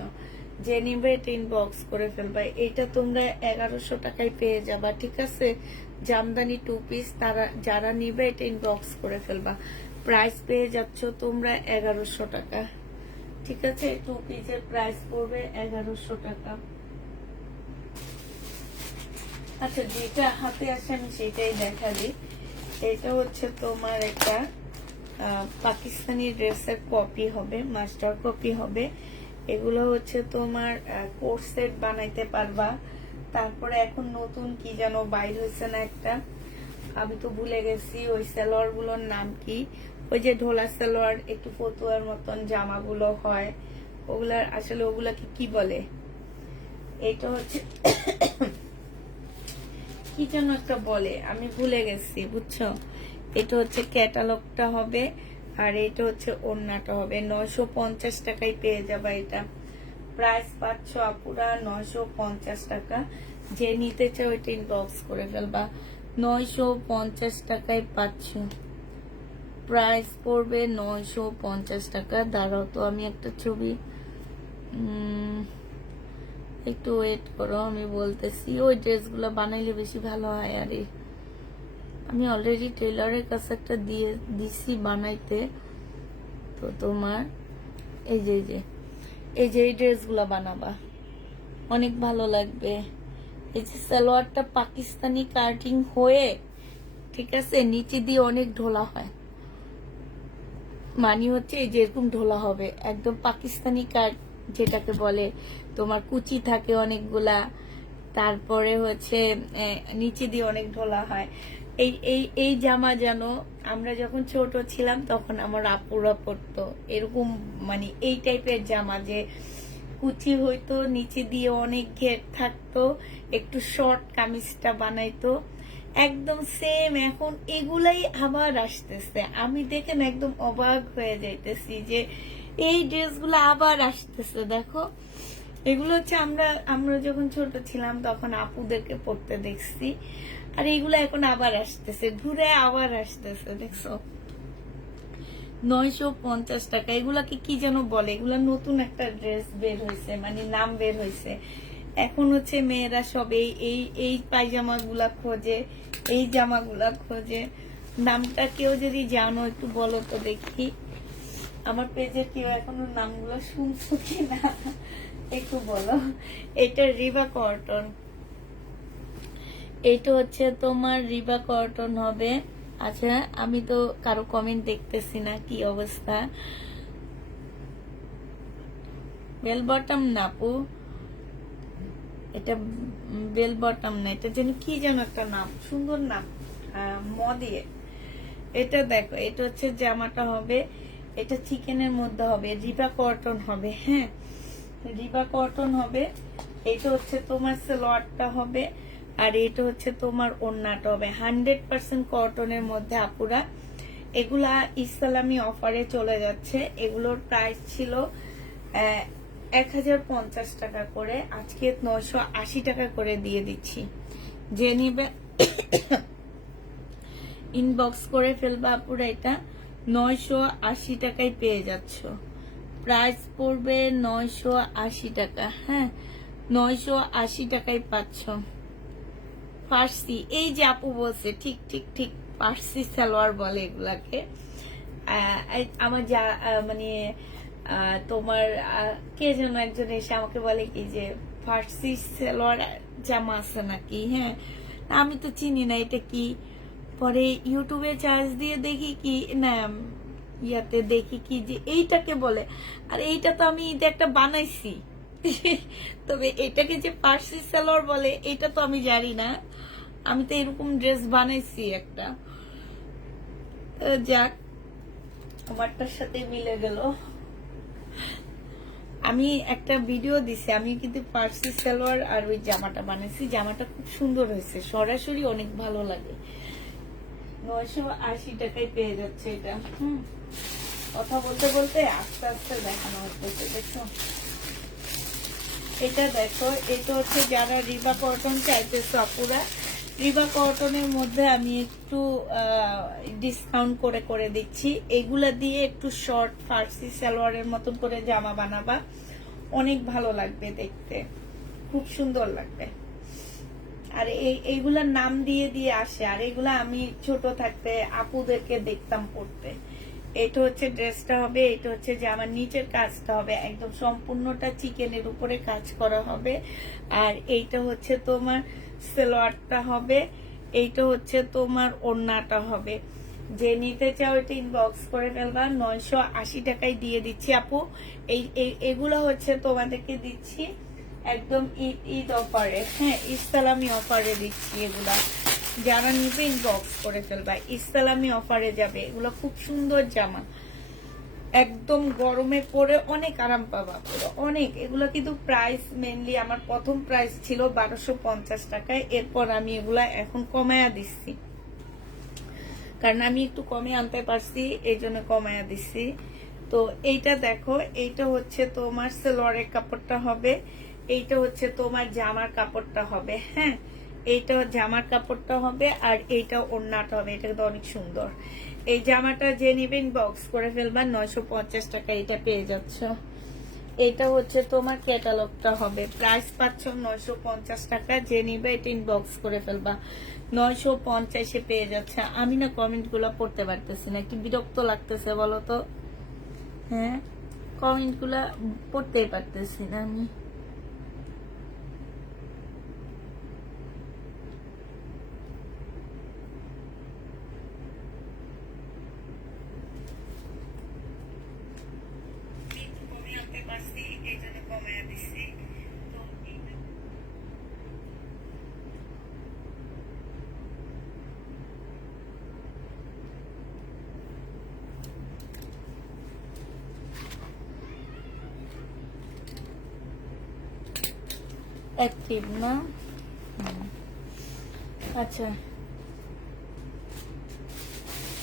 যে নিবে এটা ইনবক্স করে ফেলবা, এটা তোমরা 1100 টাকায় পেয়ে যাবা, ঠিক আছে? জামদানি 2 পিস তারা যারা নিবে এটা ইনবক্স করে ফেলবা, প্রাইস পেয়ে যাচ্ছ তোমরা 1100 টাকা, ঠিক আছে? 2 পিসের প্রাইস পড়বে 1100 টাকা। আচ্ছা, যেটা হাতে আসে আমি সেটাই দেখা দিই। এটা হচ্ছে তোমার একটা পাকিস্তানি ড্রেসের কপি হবে, মাস্টার কপি হবে। এগুলো হচ্ছে তোমার কোট সেট বানাইতে পারবা। তারপরে এখন নতুন কি যেন বাইর হয়েছে না একটা, আমি তো ভুলে গেছি ওই সালোয়ার গুলোর নাম কি, ওই যে ঢোলা সালোয়ার একটু ফতুয়ার মতন জামাগুলো হয়, ওগুলার আসলে ওগুলাকে কি বলে, এটা হচ্ছে কি যেন একটা বলে, আমি ভুলে গেছি, বুঝছো? এটা হচ্ছে ক্যাটালগটা হবে, আর এটা হচ্ছে ওড়নাটা হবে। 950 টাকায় পেয়ে যাবা এটা, প্রাইস পাচ্ছ আপুরা 950 টাকা। যে নিতে চাও ওইটা ইনবক্স করে ফেলবা, 950 টাকায় পাচ্ছ, প্রাইস পড়বে 950 টাকা। দাঁড়াও তো আমি একটা ছবি, একটু ওয়েট করো, আমি বলতেছি। ওই ড্রেসগুলো বানাইলে বেশি ভালো হয়। আরে আমি অলরেডি টেলারের কাছে একটা দিছি বানাইতে, তো তোমার এই যে এই ড্রেসগুলো বানাবা, অনেক ভালো লাগবে। এই যে সালোয়ারটা পাকিস্তানি কাটিং হয়ে, ঠিক আছে, নিচে দিয়ে অনেক ঢোলা হয়, মানে হচ্ছে এই যেরকম ঢোলা হবে একদম পাকিস্তানি কাট যেটাকে বলে, তোমার কুচি থাকে অনেকগুলা, তারপরে হচ্ছে নিচে দিয়ে অনেক ঢোলা হয়। এই এই এই জামা যেন আমরা যখন ছোট ছিলাম তখন আমার আপুরা পরতো এরকম, মানে এই টাইপের জামা যে কুচি হইতো, নিচে দিয়ে অনেক ঘের থাকতো, একটু শর্ট কামিজটা বানাইতো, একদম সেম। এখন এগুলাই আবার আসতেছে, আমি দেখেন একদম অবাক হয়ে যাইতেছি যে এই ড্রেসগুলো আবার আসতেছে। দেখো, এগুলো হচ্ছে আমরা যখন ছোট ছিলাম তখন আপুদেরকে পড়তে দেখছি, আর এগুলো এখন আবার আসতেছে, ঘুরে আবার আসতেছে, দেখছো? 950 টাকা। এগুলাকে কি যেন বলে, এগুলা নতুন একটা ড্রেস বের হয়েছে, মানে নাম বের হয়েছে। এখন হচ্ছে মেয়েরা সব এই পায়জামা গুলা খোঁজে, এই জামাগুলা খোঁজে। নামটা কেউ যদি জানো একটু বলো তো দেখি, আমার পেজে কেউ এখনো নামগুলো শুনছো কিনা একটু বলো। এটা রিবা কটন, এটা হচ্ছে তোমার রিবা কটন হবে। আচ্ছা, আমি তো কারো কমেন্ট দেখতেছি না, কি অবস্থা? বেল বটম না আপু, এটা বেল বটম না, এটা যেন কি যেন একটা নাম, সুন্দর নাম, ম দিয়ে। এটা দেখো, এটা হচ্ছে জামাটা হবে, এটা চিকেনের মধ্যে হবে, রিবা কটন হবে। হ্যাঁ, রিবা কটন হবে। এটা হচ্ছে তোমার সালোয়ারটা হবে, আর এটা হচ্ছে তোমার ওড়নাটা হবে 100% কটনের মধ্যে আপুরা। এগুলা ইসলামী অফারে চলে যাচ্ছে, এগুলোর প্রাইস ছিল 1050 টাকা করে, আজকে 980 টাকা করে দিয়ে দিচ্ছি। যে নিবে ইনবক্স করে ফেলবা আপুরা, এটা 980 টাকায় পেয়ে যাচ্ছ, প্রাইস পড়বে 980 টাকা। হ্যাঁ, 980 টাকায় পাচ্ছ। ফার্সি, এই যে আপু বলছে, ঠিক ঠিক ঠিক, ফার্সি সালোয়ার বলে এগুলাকে। আমার যা মানে তোমার কে যেন একজন এসে আমাকে বলে কি যে ফার্সি সালোয়ার জামা আছে নাকি। হ্যাঁ, আমি তো চিনি না এটা কি, পরে ইউটিউবে চার্জ দিয়ে দেখি কি না, ইয়াতে দেখি কি যে এইটাকে বলে, আর এইটা তো আমি একটা বানাইছি তবে এটাকে যে ফার্সি সালোয়ার বলে এটা তো আমি জানি না, আমি তো এরকম ড্রেস বানাইছি একটা। যাক, আমারটার সাথে মিলে গেল। আমি একটা ভিডিও দিছি, আমি কিন্তু পার্সি সালোয়ার আর ওই জামাটা বানাইছি, জামাটা খুব সুন্দর হয়েছে, সরাসরি অনেক ভালো লাগে। 980 টাকায় পেয়ে যাচ্ছে এটা। কথা বলতে বলতে আস্তে আস্তে দেখানো হচ্ছে, দেখো এটা দেখো, এটা হচ্ছে যারা রিবা কটন চাইতেছো আপুরা, রিবা কটনের মধ্যে আমি একটু ডিসকাউন্ট করে করে দিচ্ছি। এগুলা দিয়ে একটু শর্ট ফার্সি সালোয়ারের মতন করে জামা বানাবা, অনেক ভালো লাগবে দেখতে, খুব সুন্দর লাগবে। আর এইগুলার নাম দিয়ে দিয়ে আসে, আর এগুলা আমি ছোট থাকতে আপুদেরকে দেখতাম পড়তে। এটা হচ্ছে ড্রেসটা হবে, এটা হচ্ছে যে আমার নিচের কাজটা হবে একদম সম্পূর্ণটা চিকেনের উপরে কাজ করা হবে। আর এইটা হচ্ছে তোমার সালোয়ারটা হবে, এইটা হচ্ছে তোমার ওড়নাটা হবে। যে নিতে চাও এটা ইনবক্স করে ফেলবা, 980 টাকায় দিয়ে দিচ্ছি আপু। এগুলো হচ্ছে তোমাদেরকে দিচ্ছি একদম ঈদ অফারে, হ্যাঁ ইসলামি অফারে দিচ্ছি এগুলা। যারা নিবে ইনবক্স করে ফেলবা, ইসলামি অফারে যাবে। এগুলো খুব সুন্দর জামা, একদম গরমে পরে অনেক আরাম পাবা পুরো অনেক। এগুলো কিন্তু প্রাইস মেনলি আমার প্রথম প্রাইস ছিল 1250 টাকায়, এরপর আমি এগুলা এখন কমায়া দিচ্ছি, কারণ আমি একটু কমে আনতে পারছি, এই জন্য কমায়া দিচ্ছি। তো এইটা দেখো, এইটা হচ্ছে তোমার সালোয়ারের কাপড়টা হবে, এইটা হচ্ছে তোমার জামার কাপড়টা হবে, হ্যাঁ এইটা জামার কাপড়টা হবে, আর এইটা ওড়নাটা হবে। এটা তো অনেক সুন্দর। এই জামাটা যে নিবেন বক্স করে ফেলবা, 950 টাকা এটা পেয়ে যাচ্ছ। এটা হচ্ছে তোমার ক্যাটালগটা হবে, প্রাইস পাচ্ছ 950 টাকা। যে নিবে এটা ইনবক্স করে ফেলবা, 950-এ পেয়ে যাচ্ছে। আমি না কমেন্ট গুলো পড়তে পারতেছি না, কি বিরক্ত লাগতেছে বলো তো। হ্যাঁ কমেন্ট গুলা পড়তেই পারতেছি না আমি। অ্যাক্টিভ না, আচ্ছা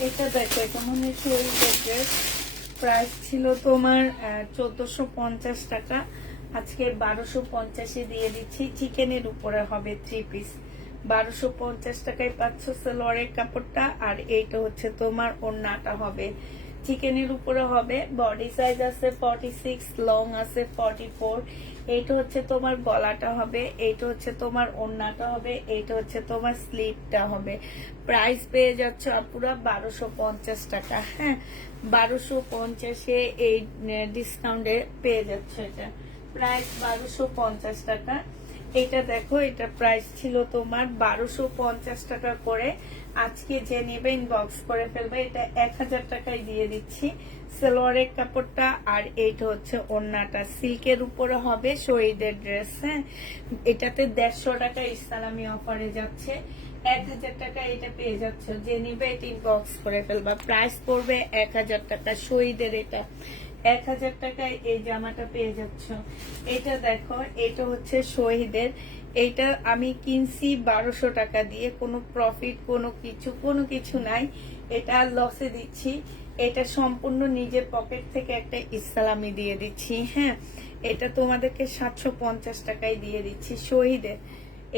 এটা দেখো, এটা মনে হচ্ছে ওই ড্রেস, প্রাইস ছিল তোমার 1450 টাকা, আজকে 1250-এ দিয়ে দিচ্ছি। চিকেনের উপরে হবে 3 পিস, 1250 টাকায় পাচ্ছ সালোয়ারের কাপড়টা। আর এইটা হচ্ছে তোমার ওড়নাটা হবে, চিকেনের উপরে হবে। বডি সাইজ আছে 46, লং আছে 44। এইটা হচ্ছে তোমার গলাটা হবে, এইটা হচ্ছে তোমার ওড়নাটা হবে, এইটা হচ্ছে তোমার স্লিভটা হবে। প্রাইস পেয়ে যাচ্ছ আপুরা 1250 টাকা, হ্যাঁ 1250-এ এই ডিসকাউন্টে পেয়ে যাচ্ছ। এটা প্রাইস 1250 টাকা। এটা দেখো, এটা প্রাইস ছিল তোমার 1250 টাকা করে, আজকে যে নেবে ইনবক্স করে ফেলবে, এটা 1000 টাকায় দিয়ে দিচ্ছি সালোয়ারের কাপড়টা। আর এইটা হচ্ছে ওড়নাটা, সিল্কের উপরে হবে, শহীদের ড্রেস, হ্যাঁ এটাতে 150 টাকা ইসলামি অফারে যাচ্ছে, 1000 টাকা এটা পেয়ে যাচ্ছে। যে নিবে এটা ইনবক্স করে ফেলবা, প্রাইস পড়বে 1000 টাকা শহীদের। এটা 1000 টাকায় এই জামাটা পেয়ে যাচ্ছ। এটা দেখো, এটা হচ্ছে শহীদের, এইটা আমি কিনছি 1200 টাকা দিয়ে, কোনো প্রফিট কোনো কিছু নাই, এটা লসে দিচ্ছি। এটা সম্পূর্ণ নিজের পকেট থেকে একটা ইসলামি দিয়ে দিচ্ছি, হ্যাঁ এটা তোমাদেরকে 750 টাকায় দিয়ে দিচ্ছি শহীদের।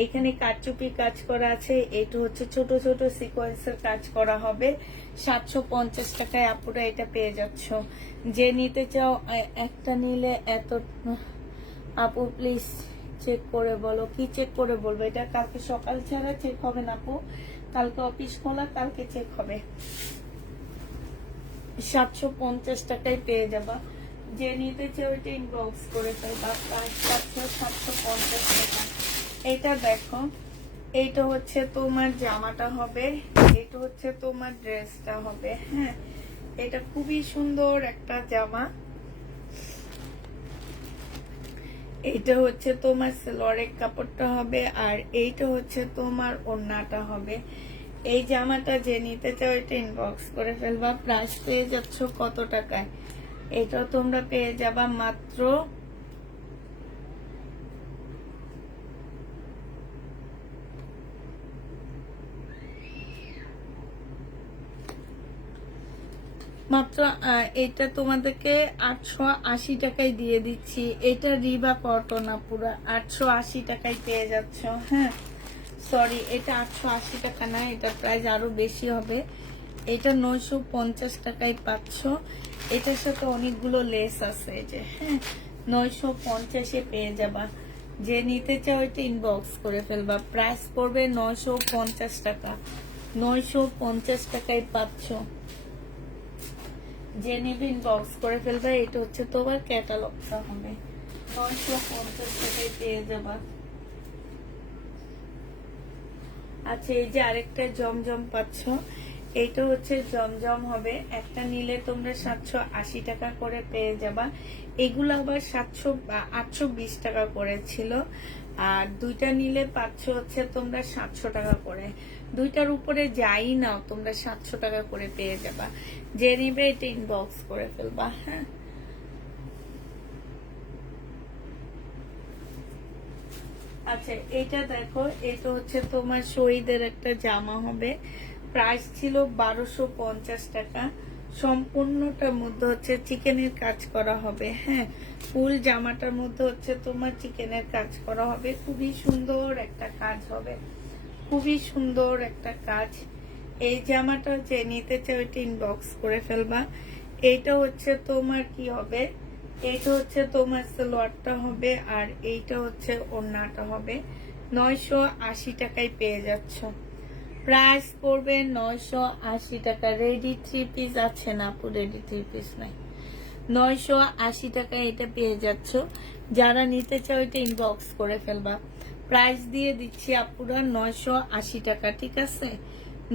এখানে কারচুপি কাজ করা আছে, এটা হচ্ছে ছোট ছোট সিকোয়েন্সের কাজ করা হবে, 750 টাকায় আপুরা এটা পেয়ে যাচ্ছ। যে নিতে চাও একটা নিলে এত, আপু প্লিজ চেক করে বলো, কি চেক করে বলবো, এটা কালকে সকাল ছাড়া চেক হবে না আপু, কালকে অফিস খোলা, কালকে চেক হবে। 750 টাকায় পেয়ে যাবা, যে নিতে চাও এটা ইনবক্স করে ফেলবা, 750 টাকা। এটা দেখো, এইটা হচ্ছে তোমার জামাটা হবে, এটা হচ্ছে তোমার ড্রেসটা হবে, হ্যাঁ এটা খুবই সুন্দর একটা জামা। এইটা হচ্ছে তোমার সালোয়ারের কাপড়টা হবে, আর এইটা হচ্ছে তোমার ওড়নাটা হবে। এই জামাটা যে নিতে চাও এটা ইনবক্স করে ফেলবা, প্রাইস পেয়ে যাচ্ছ কত টাকায়, এটা তোমরা পেয়ে যাবা মাত্র মাত্র এটা তোমাদেরকে 880 টাকায় দিয়ে দিচ্ছি। এটা রিবা কটন পুরো 880 টাকায় পেয়ে যাচ্ছ। হ্যাঁ সরি, এটা 880 টাকা না, এটা প্রাইস আরো বেশি হবে। এটা 950 টাকায় পাচ্ছ। এটার সাথে অনেকগুলো লেস আছে, এই যে হ্যাঁ 950-এ পেয়ে যাবা। যে নিতে চাও এটা ইনবক্স করে ফেলবা। প্রাইস পড়বে 950 টাকা। 950 টাকায় পাচ্ছ। যে নিবে ইনবক্স করে ফেলবা। এটা হচ্ছে তোমার ক্যাটালগটা হবে। 950 টাকায় পেয়ে যাবা। আচ্ছা, এই যে আরেকটা জমজম পাচ্ছ, এইটা হচ্ছে জমজম হবে। একটা নিলে তোমরা 780 টাকা করে পেয়ে যাবা। এগুলো আবার 820 টাকা করে ছিল। আর দুইটা নিলে পাচ্ছ হচ্ছে তোমরা 700 টাকা করে। দুইটার উপরে যাই নাও তোমরা 700 টাকা করে পেয়ে যাবা। যে নিবে এটা ইনবক্স করে ফেলবা। হ্যাঁ আচ্ছা, এটা দেখো, এটা হচ্ছে তোমার শহীদের একটা জামা হবে। প্রাইস ছিল 1250 টাকা। সম্পূর্ণটার মধ্যে হচ্ছে চিকেনের কাজ করা হবে। হ্যাঁ, ফুল জামাটার মধ্যে হচ্ছে তোমার চিকেনের কাজ করা হবে। খুবই সুন্দর একটা কাজ হবে, খুবই সুন্দর একটা কাজ। এই জামাটা যে নিতে চাও এটা ইনবক্স করে ফেলবা। এইটা হচ্ছে তোমার কি হবে, এইটা হচ্ছে তোমার সালোয়ারটা হবে, আর এইটা হচ্ছে ওড়নাটা হবে। 980 টাকায় পেয়ে যাচ্ছ। প্রাইস পড়বে 980 টাকা। রেডি 3 পিস আছে না আপু? রেডি 3 পিস নাই। 980 টাকায় এটা পেয়ে যাচ্ছ। যারা নিতে চাও এটা ইনবক্স করে ফেলবা। প্রাইস দিয়ে দিচ্ছি আপুরা 980 টাকা। ঠিক আছে,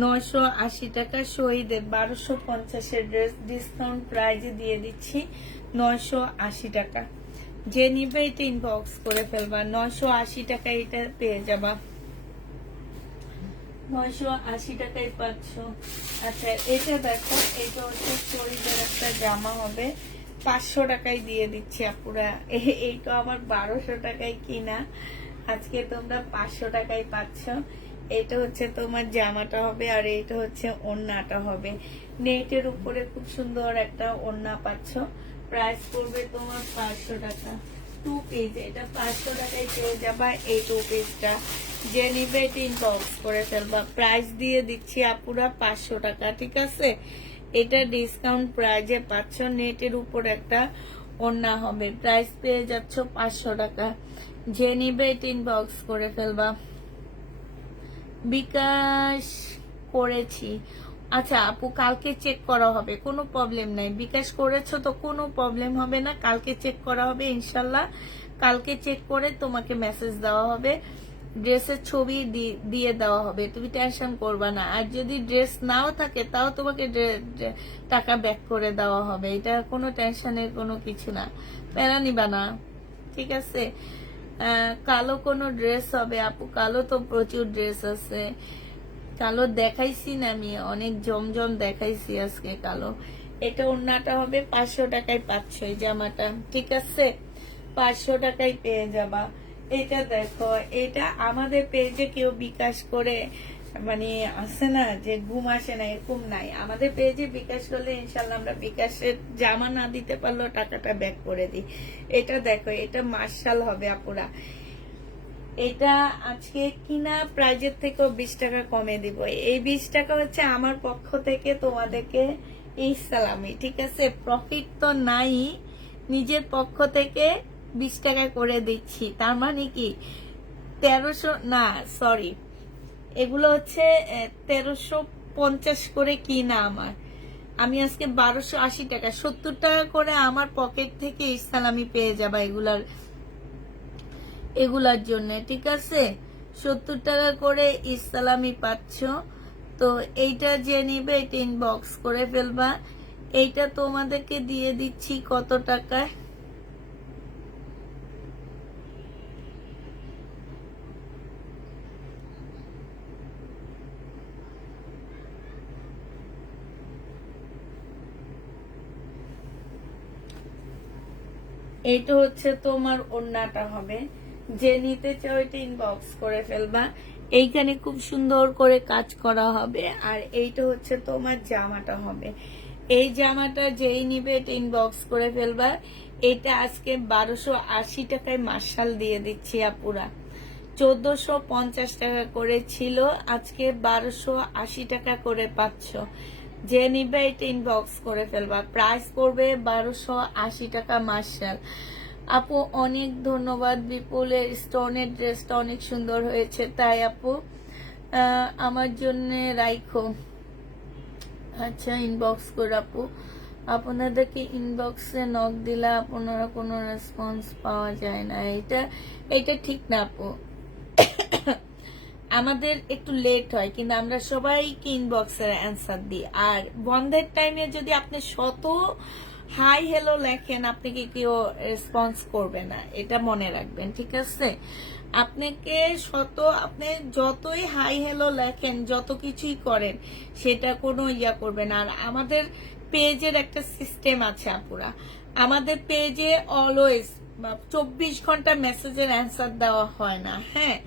980 টাকা। শহীদের 1250-এর ড্রেস ডিসকাউন্ট প্রাইজে দিয়ে দিচ্ছি 980 টাকা। যে নিবে এটা ইনবক্স করে ফেলবা। 980 টাকা এটা পেয়ে যাবা। 980 টাকায় পাচ্ছ। আচ্ছা, এটা দেখো, এটা হচ্ছে শহীদের একটা জামা হবে। 500 টাকায় দিয়ে দিচ্ছি আপুরা। এইটা আমার 1200 টাকায় কিনা, আজকে তোমরা 500 টাকায় পাচ্ছ। এটা হচ্ছে তোমার জামাটা হবে, আর এইটা হচ্ছে ওড়নাটা হবে। নেটের উপরে খুব সুন্দর একটা ওড়না পাচ্ছ। প্রাইস পড়বে তোমার 500 টাকা। 2 পিস, এটা 500 টাকায় পেয়ে যাবা এই 2 পিসটা। যে নিবে এটা ইনবক্স করে ফেলবা। প্রাইস দিয়ে দিচ্ছি আপুরা 500 টাকা। ঠিক আছে, এটা ডিসকাউন্ট প্রাইজে পাচ্ছ। নেটের উপর একটা ওড়না হবে। প্রাইস পেয়ে যাচ্ছ 500 টাকা। যে নিবে এটা ইনবক্স করে ফেলবা। বিকাশ করেছি। আচ্ছা আপু, কালকে চেক করা হবে, কোনো প্রবলেম নাই। বিকাশ করেছো তো কোনো প্রবলেম হবে না। কালকে চেক করা হবে ইনশাল্লাহ। কালকে চেক করে তোমাকে মেসেজ দেওয়া হবে, ড্রেসের ছবি দিয়ে দেওয়া হবে। তুমি টেনশন করবা না। আর যদি ড্রেস নাও থাকে তাও তোমাকে টাকা ব্যাক করে দেওয়া হবে। এটা কোনো টেনশনের কোনো কিছু না, প্যারা নিবা না। ঠিক আছে, কালো কোনো ড্রেস হবে আপু? কালো তো প্রচুর ড্রেস আছে। কালো দেখাইছি না আমি, অনেক জমজম দেখাইছি আজকে কালো। এটা ওড়নাটা হবে। 500 টাকায় পাচ্ছ এই জামাটা। ঠিক আছে, 500 টাকায় পেয়ে যাবা। এটা দেখো, এটা আমাদের পেজে কেউ বিকাশ করে মানে আসে না যে ঘুম আসে না, এরকম নাই। আমাদের পেজে বিকাশ করলে ইনশাল্লাহ আমরা বিকাশের জামা না দিতে পারলেও টাকাটা ব্যাক করে দিই। এটা দেখো, এটা মার্শাল হবে আপুরা। এটা আজকে কিনা প্রাইজের থেকেও 20 টাকা কমে দিব। এই 20 টাকা হচ্ছে আমার পক্ষ থেকে তোমাদেরকে এই সালামি। ঠিক আছে, প্রফিট তো নাই, নিজের পক্ষ থেকে 20 টাকা করে দিচ্ছি। তার মানে কি 1300 না, সরি, এগুলো হচ্ছে 1350 করে কিনা আমার। আমি আজকে 1280 টাকা, 70 টাকা করে আমার পকেট থেকে ইসলামি পেয়ে যাবা এগুলার জন্য। ঠিক আছে, 70 টাকা করে ইসলামি পাচ্ছ। তো এইটা যে নিবে এটা ইনবক্স করে ফেলবা। এইটা তোমাদেরকে দিয়ে দিচ্ছি কত টাকায়? এইটা হচ্ছে তোমার ওড়নাটা হবে। যে নিতে চাও এটা ইনবক্স করে ফেলবা। এইখানে খুব সুন্দর করে কাজ করা হবে। আর এইটা হচ্ছে তোমার জামাটা হবে। এই জামাটা যেই নিবে এটা ইনবক্স করে ফেলবা। এটা আজকে 1280 টাকায় মার্শাল দিয়ে দিচ্ছি আপুরা। 1450 টাকা করে ছিল, আজকে 1280 টাকা করে পাচ্ছ। যে নিবে এটা ইনবক্স করে ফেলবা। প্রাইস পড়বে 1280 টাকা মার্শাল। আপু অনেক ধন্যবাদ। বিপুলের স্টোনের ড্রেসটা অনেক সুন্দর হয়েছে, তাই আপু আমার জন্য রাইখো। আচ্ছা ইনবক্স করে আপু। আপনাদেরকে ইনবক্সে নক দিলে আপনারা কোনো রেসপন্স পাওয়া যায় না, এটা ঠিক না আপু। আমাদের একটু লেট হয়, কিন্তু আমরা সবাইকে ইনবক্সের অ্যান্সার দিই। আর বন্ধের টাইমে যদি আপনি শত হাই হ্যালো লেখেন, আপনাকে কেউ রেসপন্স করবে না, এটা মনে রাখবেন, ঠিক আছে? আপনাকে আপনি যতই হাই হ্যালো লেখেন, যত কিছুই করেন, সেটা কোনো ইয়া করবে না। আর আমাদের পেজের একটা সিস্টেম আছে আপুরা, আমাদের পেজে অলওয়েজ 24 ঘন্টা মেসেজের অ্যান্সার দেওয়া হয় না। হ্যাঁ,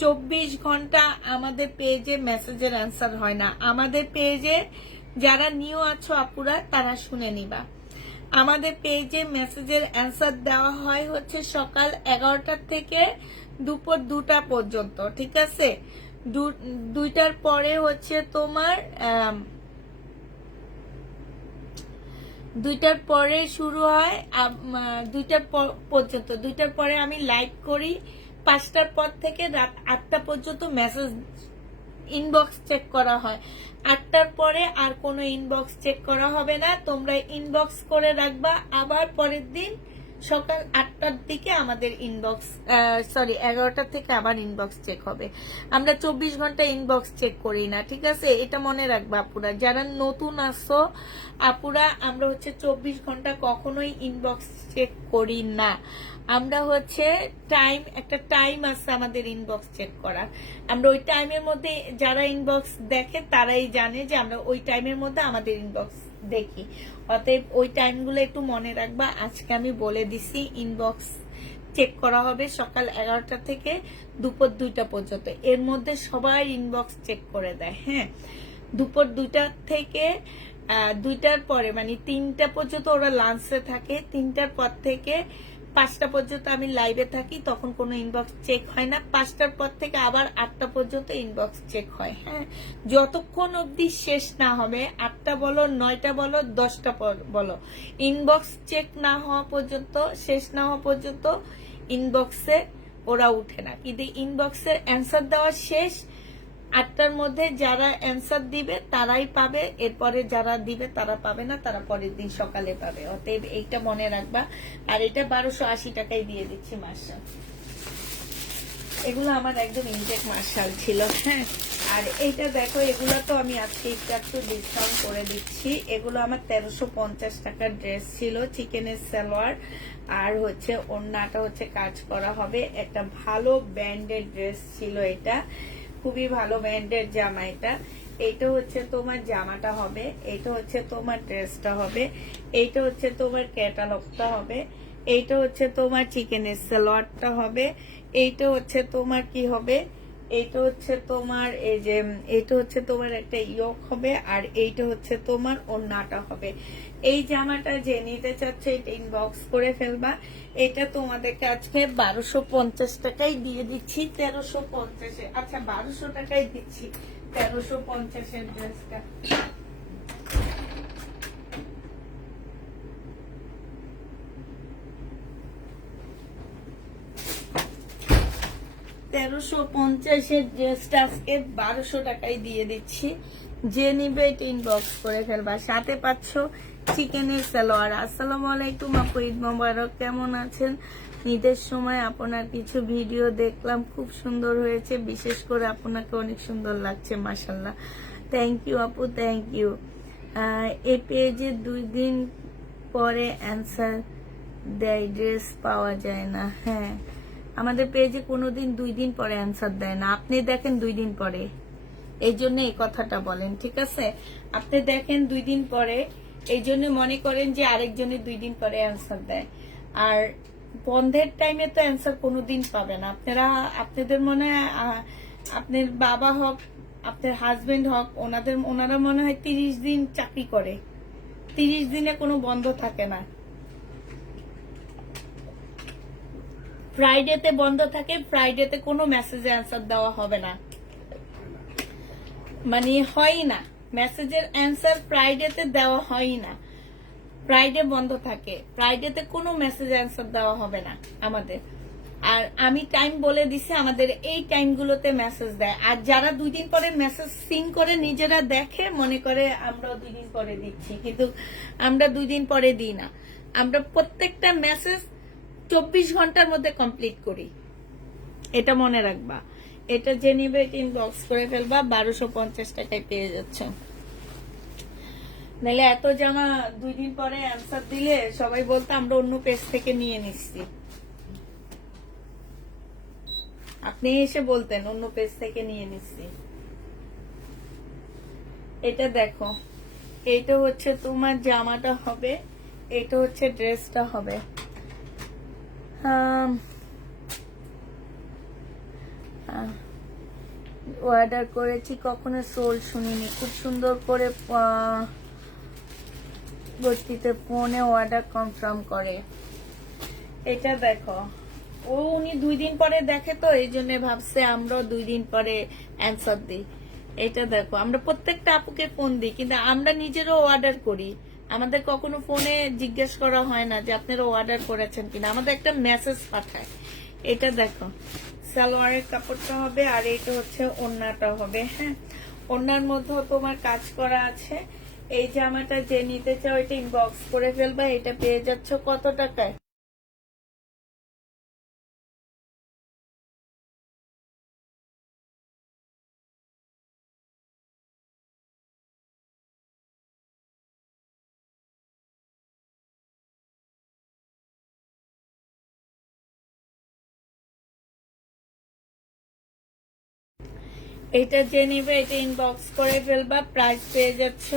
24 ঘন্টা আমাদের পেজে মেসেজের অ্যান্সার হয় না। আমাদের পেজে যারা নিউ আছো আপুরা, তারা শুনে নিবা, আমাদের পেজে মেসেজের অ্যান্সার দেওয়া হয় হচ্ছে সকাল 11টা থেকে দুপুর 2টা পর্যন্ত, ঠিক আছে? 2টার পরে হচ্ছে তোমার 2টার পরে শুরু হয় 2টা পর্যন্ত। 2টার পরে আমি লাইভ করি। 5টার পর থেকে রাত 8টা পর্যন্ত মেসেজ ইনবক্স চেক করা হয়। 8টার পরে আর কোনো ইনবক্স চেক করা হবে না। তোমরা ইনবক্স করে রাখবা, আবার পরের দিন সকাল 8টার দিকে আমাদের ইনবক্স 11টা থেকে আবার ইনবক্স চেক হবে। আমরা 24 ঘন্টা ইনবক্স চেক করি না, ঠিক আছে? এটা মনে রাখবা আপুরা, যারা নতুন আসো আপুরা, আমরা হচ্ছে 24 ঘন্টা কখনোই ইনবক্স চেক করি না। আমরা হচ্ছে একটা টাইম আছে আমাদের ইনবক্স চেক করা। আমরা ওই টাইমের মধ্যে যারা ইনবক্স দেখে তারাই জানে যে আমরা ওই টাইমের মধ্যে আমাদের ইনবক্স দেখি। অতএব ওই টাইমগুলো একটু মনে রাখবা। আজকে আমি বলে দিছি ইনবক্স চেক করা হবে সকাল 11টা থেকে দুপুর 2টা পর্যন্ত। এর মধ্যে সবাই ইনবক্স চেক করে দেয়। হ্যাঁ, দুপুর 2টা থেকে 2টার পরে মানে 3টা পর্যন্ত ওরা লাঞ্চে থাকে। 3টার পর থেকে 5টা পর্যন্ত আমি লাইভে থাকি, তখন কোনো ইনবক্স চেক হয় না। 5টার পর থেকে আবার 8টা পর্যন্ত ইনবক্স চেক হয়। হ্যাঁ, যতক্ষণ অবধি শেষ না হবে, 8টা বলো, 9টা বলো, 10টা বলো, ইনবক্স চেক না হওয়া পর্যন্ত, শেষ না হওয়া পর্যন্ত ইনবক্সে ওরা উঠে না। কিন্তু ইনবক্সের অ্যান্সার দেওয়া শেষ 8টার মধ্যে। যারা অ্যান্সার দিবে তারাই পাবে, এরপরে যারা দিবে তারা পাবে না, তারা পরের দিন সকালে পাবে। অতএব এইটা মনে রাখবা। আর এটা 1280 টাকায় দিয়ে দিচ্ছি মার্শাল। এগুলো আমার একদম ইনটেক মার্শাল ছিল। হ্যাঁ, আর এইটা দেখো, এগুলো তো আমি আজকে একটু ডিসকাউন্ট করে দিচ্ছি। এগুলো আমার 1350 টাকার ড্রেস ছিল, চিকেনের সালোয়ার, আর হচ্ছে ওড়নাটা হচ্ছে কাজ করা হবে। একটা ভালো ব্র্যান্ডের ড্রেস ছিল, এটা খুবই ভালো ব্র্যান্ডের জামা। এইটা হচ্ছে তোমার জামাটা হবে, এইটা হচ্ছে তোমার ড্রেসটা হবে, এইটা হচ্ছে তোমার ক্যাটালগটা হবে, এইটা হচ্ছে তোমার চিকেনের সালোয়ারটা হবে, এইটা হচ্ছে তোমার কি হবে, এইটা হচ্ছে তোমার এই যে এইটা হচ্ছে তোমার একটা ইয়ক হবে, আর এইটা হচ্ছে তোমার ওড়নাটা হবে। এই জামাটা যে নিতে চাচ্ছে এটা ইনবক্স করে ফেলবা। এটা তোমাদেরকে আজকে 1250 টাকায় দিয়ে দিচ্ছি। 1350, আচ্ছা 1200 টাকায় দিচ্ছি 1350 ড্রেসটা। ড্রেসটা আজকে 1200 টাকায় দিয়ে দিচ্ছি। যে নিবে এটা ইনবক্স করে ফেলবা। সাথে পাচ্ছ চিকেনের সালোয়ার। আসসালামু আলাইকুম আপু, ঈদ মোবারক। কেমন আছেন? ঈদের সময় আপনার কিছু ভিডিও দেখলাম, খুব সুন্দর হয়েছে, বিশেষ করে আপনাকে অনেক সুন্দর লাগছে, মাশাআল্লাহ। থ্যাংক ইউ আপু, থ্যাংক ইউ। এই পেজে 2 দিন পরে অ্যান্সার দেয়, ড্রেস পাওয়া যায় না। হ্যাঁ, আমাদের পেজে কোনোদিন 2 দিন পরে অ্যান্সার দেয় না। আপনি দেখেন 2 দিন পরে, এই জন্য এই কথাটা বলেন, ঠিক আছে? আপনি দেখেন 2 দিন পরে, এই জন্য মনে করেন যে আরেকজনের 2 দিন পরে অ্যান্সার দেয়। আর বন্ধের টাইমে তো অ্যান্সার কোনোদিন পাবে না। আপনাদের মনে হয় আপনার বাবা হোক, আপনার হাজবেন্ড হোক, ওনারা মনে হয় 30 দিন চাকরি করে, 30 দিনে কোনো বন্ধ থাকে না। ফ্রাইডেতে বন্ধ থাকে, ফ্রাইডেতে কোনো মেসেজে অ্যান্সার দেওয়া হবে না, মানে হয় না, মেসেজের অ্যান্সার ফ্রাইডেতে দেওয়া হয় না, ফ্রাইডে বন্ধ থাকে, ফ্রাইডেতে কোনো মেসেজ অ্যান্সার দেওয়া হবে না আমাদের। আর আমি টাইম বলে দিছি, আমাদের এই টাইমগুলোতে মেসেজ দেয়। আর যারা 2 দিন পরে মেসেজ সিন করে নিজেরা দেখে, মনে করে আমরা 2 দিন পরে দিচ্ছি, কিন্তু আমরা 2 দিন পরে দিই না। আমরা প্রত্যেকটা মেসেজ 24 ঘন্টার মধ্যে কমপ্লিট করি, এটা মনে রাখবা। এটা যে নিবে এটা ইনবক্স করে ফেলবা, 1250 টাকায় পেয়ে যাচ্ছ। নাহলে এত জামা 2 দিন পরে অ্যান্সার দিলে সবাই বলতো আমরা অন্য পেজ থেকে নিয়ে নিচ্ছি। আপনি এসে বলতেন অন্য পেজ থেকে নিয়ে নিচ্ছি। এটা দেখো, এইটা হচ্ছে তোমার জামাটা হবে, এটা হচ্ছে ড্রেসটা হবে। অর্ডার করেছি, কখনো সোল শুনিনি, খুব সুন্দর করে ভর্তিতে ফোনে অর্ডার কনফার্ম করে। এটা দেখো, উনি 2 দিন পরে দেখে, তো এই জন্য ভাবছে আমরাও 2 দিন পরে অ্যান্সার দিই। এটা দেখো, আমরা প্রত্যেকটা আপুকে ফোন দিই, কিন্তু আমরা নিজেরও অর্ডার করি, আমাদের কখনো ফোনে জিজ্ঞেস করা হয় না যে আপনারা অর্ডার করেছেন কিনা, আমাদের একটা মেসেজ পাঠায়। এটা দেখো, সালোয়ারের কাপড়টা হবে, আর এইটা হচ্ছে ওড়নাটা হবে। হ্যাঁ, ওড়নার মধ্যেও তোমার কাজ করা আছে। এই জামাটা যে নিতে চাও এটা ইনবক্স করে ফেলবা, এটা পেয়ে যাচ্ছ কত টাকায়? এটা যে নিবে এটা ইনবক্স করে ফেলবা, প্রাইস পেয়ে যাচ্ছ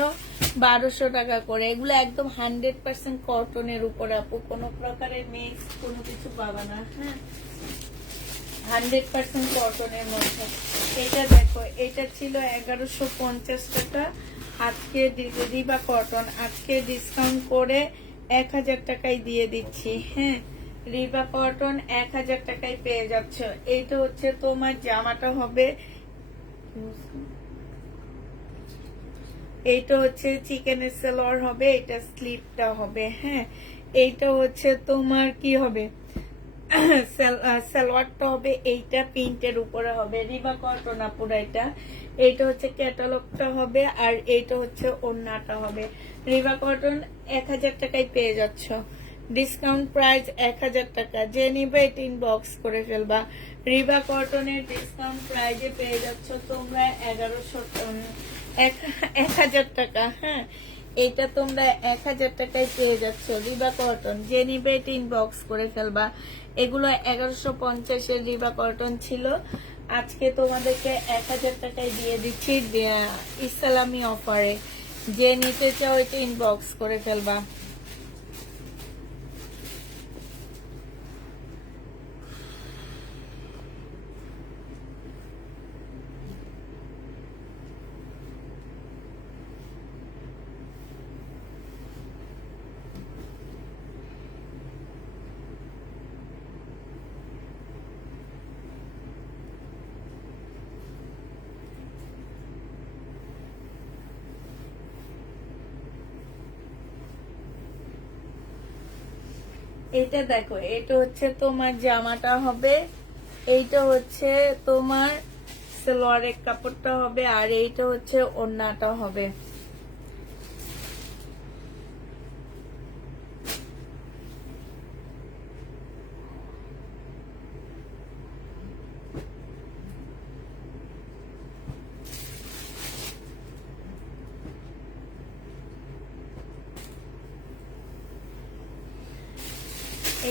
1200 টাকা করে। এগুলো একদম 100% কটনের উপর আপু, কোনো প্রকারের মিক্স কোনো কিছু পাবা না। হ্যাঁ, 100% কটনের মধ্যে। এটা দেখো, এটা ছিল 1150 টাকা, আজকে রিবা কটন আজকে ডিসকাউন্ট করে 1000 টাকায় দিয়ে দিচ্ছি। হ্যাঁ, রিবা কটন 1000 টাকায় পেয়ে যাচ্ছ। এইটা হচ্ছে তোমার জামাটা হবে, এইটা হচ্ছে চিকেনের সালোয়ার হবে, এটা স্লিপটা হবে। হ্যাঁ, এইটা হচ্ছে তোমার কি হবে, সালোয়ারটা হবে, এইটা প্রিন্টের উপরে হবে, রিবা কটন আপুরা এটা। এইটা হচ্ছে ক্যাটালগটা হবে, আর এইটা হচ্ছে ওড়নাটা হবে। রিবা কটন 1000 টাকায় পেয়ে যাচ্ছ, ডিসকাউন্ট প্রাইস 1000 টাকা। যে নিবে এটা ইনবক্স করে ফেলবা। রিবা কটনের ডিসকাউন্ট প্রাইজে পেয়ে যাচ্ছ তোমরা 1000 টাকা। হ্যাঁ, এটা তোমরা 1000 টাকায় পেয়ে যাচ্ছ রিবা কটন। যে নিবে এটা ইনবক্স করে ফেলবা। এগুলো 1150 রিবা কটন ছিল, আজকে তোমাদেরকে 1000 টাকায় দিয়ে দিচ্ছি ইসলামী অফারে। যে নিতে চাও এটা ইনবক্স করে ফেলবা। এটা দেখো, এটা হচ্ছে তোমার জামাটা হবে, এইটা হচ্ছে তোমার সালোয়ারের কাপড়টা হবে, আর এইটা হচ্ছে ওড়নাটা হবে।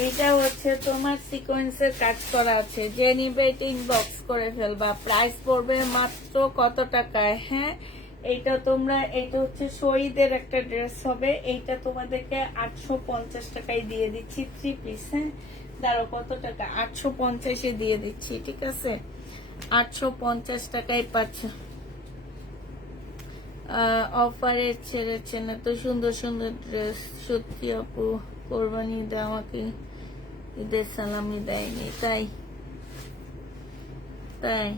এইটা হচ্ছে তোমার সিকোয়েন্সের কাজ করা আছে। যে নিবে এটা ইনবক্স করে ফেলবা। প্রাইস পড়বে মাত্র কত টাকায়? হ্যাঁ, এইটা তোমরা, এইটা হচ্ছে শহীদের একটা ড্রেস হবে, এইটা তোমাদেরকে 850 টাকায় দিয়ে দিচ্ছি 3 পিস। হ্যাঁ, দাঁড়ো কত টাকা, 850-এ দিয়ে দিচ্ছি, ঠিক আছে? 850 টাকায় পাচ্ছ। অফারে ছেড়েছেন এত সুন্দর সুন্দর ড্রেস। সত্যি আপু কোরবানি ঈদে আমাকে ঈদের সালামি দেয়নি, তাই তাই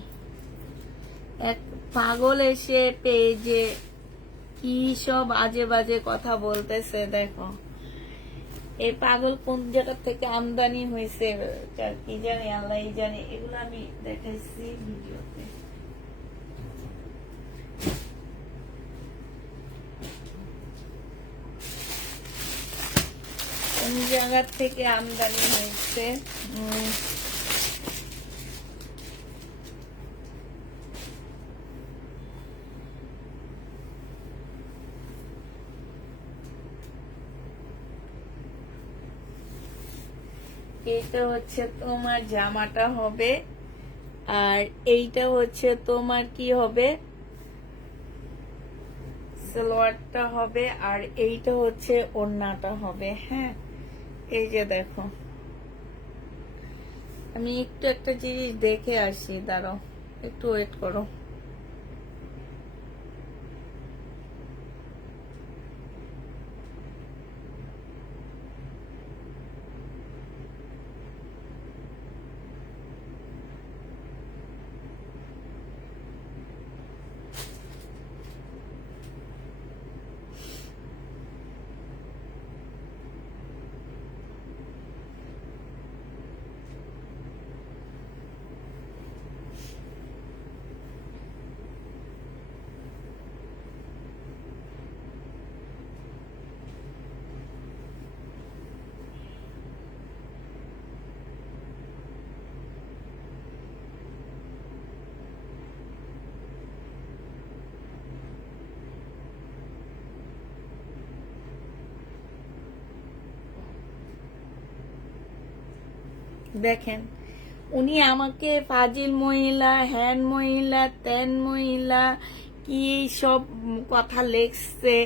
এক পাগল এসে পেজে কি সব আজে বাজে কথা বলতেছে। দেখো এই পাগল কোন জায়গা থেকে আমদানি হয়েছে কি জানি, আল্লাহ জানে। এগুলো আমি দেখাইছি ভিডিওতে। কোন জায়গা থেকে আমদানি হয়েছে এইটা হচ্ছে তোমার জামাটা হবে, আর এইটা হচ্ছে তোমার কি হবে, সালোয়ারটা হবে, আর এইটা হচ্ছে ওড়নাটা হবে। হ্যাঁ এই যে দেখো, আমি একটু একটা জিনিস দেখে আসি, দাঁড়াও একটু ওয়েট করো। দেখেন উনি আমাকে ফাজিল মহিলা, হ্যান মহিলা, ত্যান মহিলা কি সব কথা লেখছে।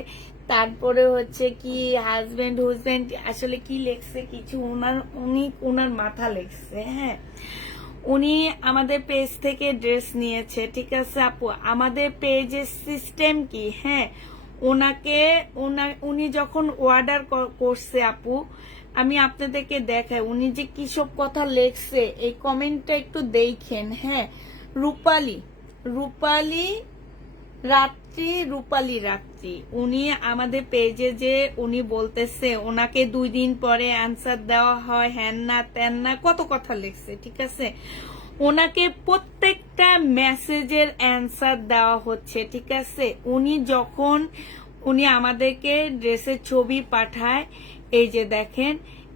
তারপরে হচ্ছে কি হাজবেন্ড হুজবেন্ড, আসলে কি লেখছে কিছু উনি ওনার মাথা লেখছে। হ্যাঁ উনি আমাদের পেজ থেকে ড্রেস নিয়েছে, ঠিক আছে আপু। আমাদের পেজের সিস্টেম কি, হ্যাঁ উনি যখন অর্ডার করছে আপু, আমি আপনাদেরকে দেখাই উনি যে কি সব কথা লেখছে। এই কমেন্টটা একটু দেখেন। হ্যাঁ রূপালী রাত্রি উনি আমাদের পেজে যে উনি বলতেছে ওনাকে 2 দিন পরে অ্যান্সার দেওয়া হয়, হ্যান না ত্যান না, কত কথা লিখছে, ঠিক আছে। ওনাকে প্রত্যেকটা মেসেজের অ্যান্সার দেওয়া হচ্ছে, ঠিক আছে। উনি আমাদেরকে ড্রেসের ছবি পাঠায়, এই যে দেখেন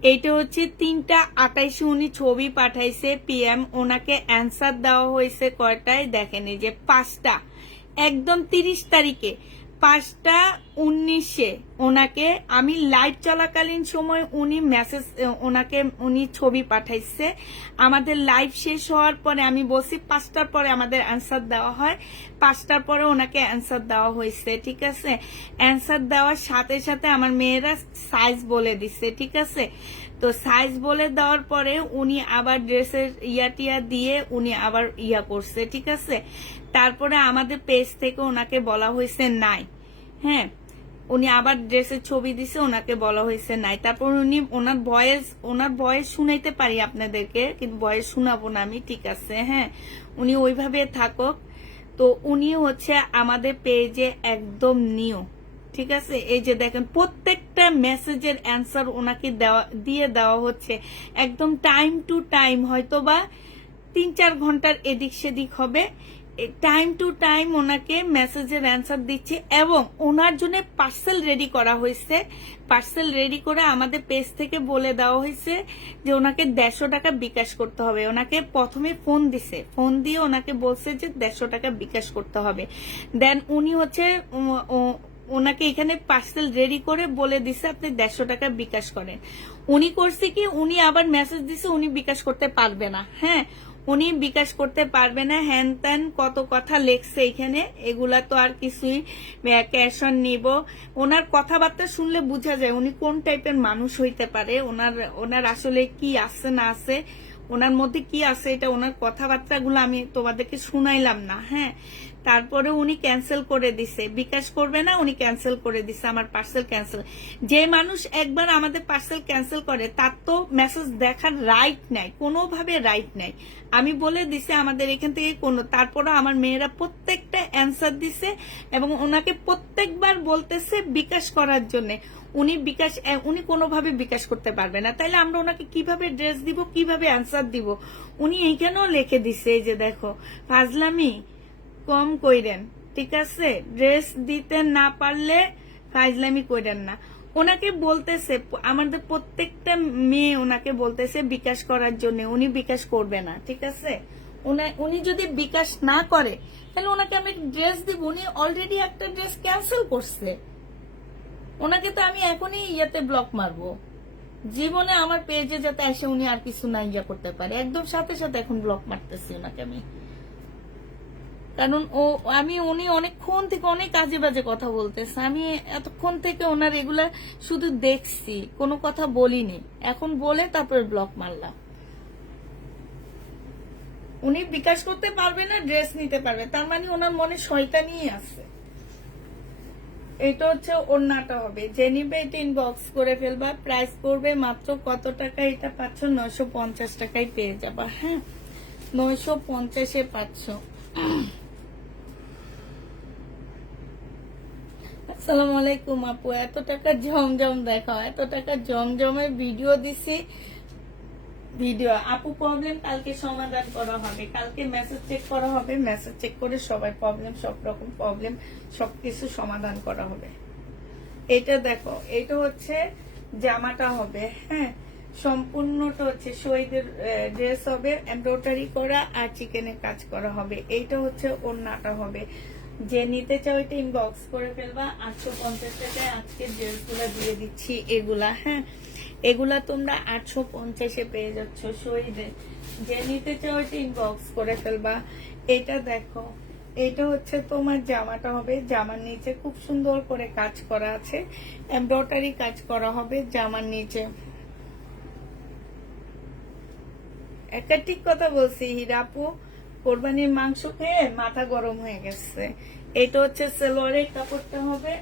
এইটা হচ্ছে 3:28 উনি ছবি পাঠাইছে PM। ওনাকে অ্যান্সার দেওয়া হয়েছে কয়টায়, দেখেন এই যে 5টা, একদম 30 তারিখে 5:19 ওনাকে আমি লাইভ চলাকালীন সময় উনি ছবি পাঠাইছে। আমাদের লাইভ শেষ হওয়ার পরে আমি বলছি 5টার পরে আমাদের অ্যান্সার দেওয়া হয়, 5টার পরে ওনাকে অ্যান্সার দেওয়া হয়েছে, ঠিক আছে। অ্যান্সার দেওয়ার সাথে সাথে আমার মেয়েরা সাইজ বলে দিচ্ছে, ঠিক আছে। তো সাইজ বলে দেওয়ার পরে উনি আবার ড্রেসের টিয়া দিয়ে উনি আবার করছে, ঠিক আছে। তারপরে আমাদের পেজ থেকে ওনাকে বলা হয়েছে নাই। হ্যাঁ উনি আবার ড্রেসের ছবি দিছে, ওনাকে বলা হয়েছে নাই। তারপর উনি ওনার ভয়েস শুনাইতে পারি আপনাদেরকে, কিন্তু ভয়েস শোনাবো না আমি, ঠিক আছে। হ্যাঁ উনি ওইভাবে থাকুক। তো উনি হচ্ছে আমাদের পেজে একদম নিউ, ঠিক আছে। এই যে দেখেন প্রত্যেকটা মেসেজের অ্যান্সার ওনাকে দিয়ে দেওয়া হচ্ছে একদম টাইম টু টাইম, হয়তো বা 3-4 ঘন্টার এদিক সেদিক হবে, টাইম টু টাইম ওনাকে মেসেজের অ্যান্সার দিচ্ছে। এবং ওনার জন্য পার্সেল রেডি করা হয়েছে, পার্সেল রেডি করে আমাদের পেজ থেকে বলে দেওয়া হয়েছে যে ওনাকে 150 টাকা বিকাশ করতে হবে। ওনাকে প্রথমে ফোন দিছে, ফোন দিয়ে ওনাকে বলছে যে 150 টাকা বিকাশ করতে হবে। দেন উনি হচ্ছে ওনাকে এখানে পার্সেল রেডি করে বলে দিছে আপনি 150 টাকা বিকাশ করেন। উনি করছে কি, উনি আবার মেসেজ দিছে উনি বিকাশ করতে পারবে না। হ্যাঁ উনি বিকাশ করতে পারবে না, হ্যান ত্যান কত কথা লেখছে এখানে, এগুলা তো আর কিছুই ক্যাশ অন নিব। ওনার কথাবার্তা শুনলে বোঝা যায় উনি কোন টাইপের মানুষ হইতে পারে, ওনার আসলে কি আছে না আছে, ওনার মধ্যে কি আছে, এটা ওনার কথাবার্তা গুলো আমি তোমাদেরকে শুনাইলাম না। হ্যাঁ তারপরে উনি ক্যান্সেল করে দিছে, বিকাশ করবে না, উনি ক্যান্সেল করে দিছে আমার পার্সেল ক্যান্সেল। যে মানুষ একবার আমাদের পার্সেল ক্যান্সেল করে তার তো মেসেজ দেখার রাইট নাই, কোনোভাবে রাইট নাই। আমি বলে দিছে আমাদের এখান থেকে তারপরে আমার মেয়েরা প্রত্যেকটা অ্যান্সার দিছে এবং ওনাকে প্রত্যেকবার বলতেছে বিকাশ করার জন্য। উনি কোনোভাবে বিকাশ করতে পারবে না, তাইলে আমরা ওনাকে কিভাবে ড্রেস দিব, কিভাবে অ্যান্সার দিব? উনি এইখানেও লিখে দিছে, এই যে দেখো, ফাজলামি কম কইরেন, ঠিক আছে? ড্রেস দিতে না পারলে ফাজলামি কইরেন না। ওনাকে বলতেছে, আমাদের প্রত্যেকটা মেয়ে ওনাকে বলতেছে বিকাশ করার জন্য, উনি বিকাশ করবে না, ঠিক আছে? উনি যদি বিকাশ না করে তাহলে ওনাকে আমি ড্রেস দিব। উনি অলরেডি একটা ড্রেস ক্যান্সেল করছে, ওনাকে তো আমি এখনই ইয়েতে ব্লক মারবো। জীবনে আমার পেজে যাতে এসে উনি আর কিছু না ইয়া করতে পারে, একদম সাথে সাথে এখন ব্লক মারতেছি ওনাকে আমি। কারণ উনি অনেকক্ষণ থেকে অনেক আজে বাজে কথা বলতেছে, আমি এতক্ষণ থেকে ওনার এগুলা শুধু দেখছি, কোনো কথা বলিনি। এখন বলে তারপরে ব্লক মারলাম। উনি বিকাশ করতে পারবে না, ড্রেস নিতে পারবে, তার মানে ওনার মনে শয়তানিই আছে। এটা হচ্ছে ওড়নাটা হবে, যে নিবে এটা ইনবক্স করে ফেলবা। প্রাইস পড়বে মাত্র কত টাকা? এটা পাচ্ছ 950 টাকায় পেয়ে যাবা। হ্যাঁ, 950-এ পাচ্ছ। আসসালামু আলাইকুম আপু, এত টাকা জমজম দেখাও, এত টাকা জমজমে ভিডিও দিছি। আপু প্রবলেম কালকে সমাধান করা হবে, কালকে মেসেজ চেক করা হবে, মেসেজ চেক করে সবাই প্রবলেম, সব রকম প্রবলেম সবকিছু সমাধান করা হবে। এটা দেখো, এটা হচ্ছে জামাটা হবে। হ্যাঁ, সম্পূর্ণটা হচ্ছে শহীদের ড্রেস হবে, এমব্রয়ডারি করা আর চিকেনের কাজ করা হবে। এইটা হচ্ছে ওড়নাটা হবে। যে নিতে চাও এটা ইনবক্স করে ফেলবা। 850 টাকায় আজকে ড্রেসগুলা দিয়ে দিচ্ছি এগুলা। হ্যাঁ, এগুলা তোমরা 850-এ পেয়ে যাচ্ছ শহীদে। যে নিতে চাও এটা ইনবক্স করে ফেলবা। এটা দেখো, এটা হচ্ছে তোমার জামাটা হবে, জামার নিচে খুব সুন্দর করে কাজ করা আছে, এমব্রয়ডারি কাজ করা হবে জামার নিচে। একটা ঠিক কথা বলছি হিরাপু, কোরবানির মাংস খেয়ে মাথা গরম হয়ে গেছে। এটা হচ্ছে সালোয়ারের কাপড়টা হবে।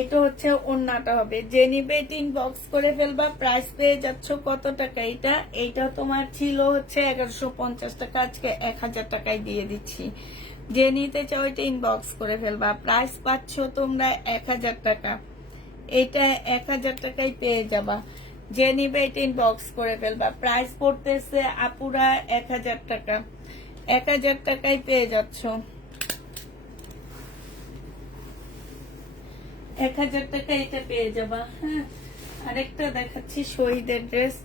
এটা হচ্ছে ওড়নাটা হবে, যে নিবে এটা ইনবক্স করে ফেলবা। প্রাইস পেয়ে যাচ্ছ কত টাকা? এইটা তোমার ছিল হচ্ছে 1150 টাকা, আজকে 1000 টাকায় দিয়ে দিচ্ছি। যে নিতে চাও এটা ইনবক্স করে ফেলবা। প্রাইস পাচ্ছ তোমরা 1000 টাকা, এটা 1000 টাকায় পেয়ে যাবা। যে নিবে এটা ইনবক্স করে ফেলবা। প্রাইস পড়তেছে আপুরা 1000 টাকা, 1000 টাকায় পেয়ে যাচ্ছ। 1000 টাকা এটা পেয়ে যাবা। হ্যাঁ, আরেকটা দেখাচ্ছি শহীদের ড্রেস।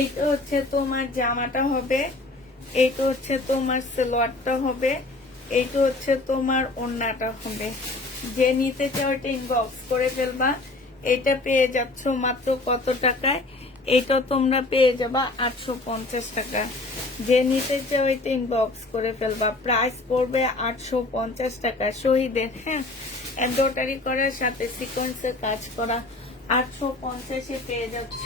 এইটা হচ্ছে তোমার জামাটা হবে, এইটা হচ্ছে তোমার সালোয়ারটা হবে, এইটা হচ্ছে তোমার ওড়নাটা হবে। যে নিতে চাও এটা ইনবক্স করে ফেলবা। এটা পেয়ে যাচ্ছ মাত্র কত টাকায়? এটা তোমরা পেয়ে যাবা 850 টাকা। যে নিতে চাও এটা ইনবক্স করে ফেলবা। প্রাইস পড়বে 850 টাকা শহীদের। হ্যাঁ, এমব্রয়ডারি করার সাথে সিকোয়েন্সের কাজ করা, 850-এ পেয়ে যাচ্ছ।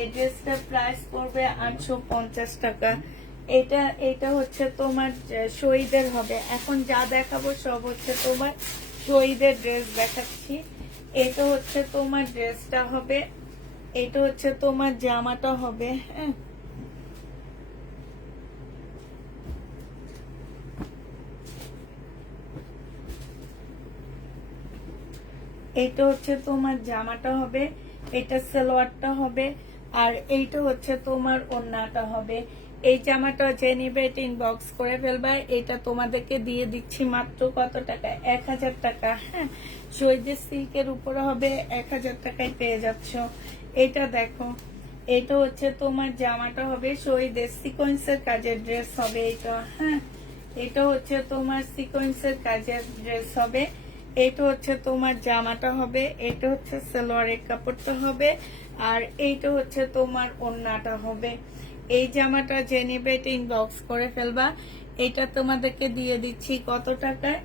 এই ড্রেসটার প্রাইস পড়বে 850 টাকা। এটা হচ্ছে তোমার শহীদের হবে। এখন যা দেখাবো সব হচ্ছে তোমার শহীদের ড্রেস দেখাচ্ছি। এটা হচ্ছে তোমার ড্রেসটা হবে, এটা হচ্ছে তোমার জামাটা হবে। হ্যাঁ, এইটা হচ্ছে তোমার জামাটা হবে, এটা সালোয়ারটা হবে, আর এইটা হচ্ছে তোমার ওড়নাটা হবে। এই জামাটা যে নিবে এটা ইনবক্স করে ফেলবা। এটা তোমাদেরকে দিয়ে দিচ্ছি মাত্র কত টাকা? 1000 টাকা। হ্যাঁ, শহীদের সিল্কের উপরে হবে, 1000 টাকায় পেয়ে যাচ্ছ। এটা দেখো, এটা হচ্ছে তোমার জামাটা হবে, শহীদের সিকোয়েন্সের কাজের ড্রেস হবে এটা। হ্যাঁ, এটা হচ্ছে তোমার সিকোয়েন্সের কাজের ড্রেস হবে। এইটা হচ্ছে তোমার জামাটা হবে, এটা হচ্ছে সালোয়ারের কাপড়টা হবে, আর এইটা হচ্ছে তোমার ওড়নাটা হবে। এই জামাটা যে নেবে এটা ইনবক্স করে ফেলবা। এটা তোমাদেরকে দিয়ে দিচ্ছি কত টাকায়?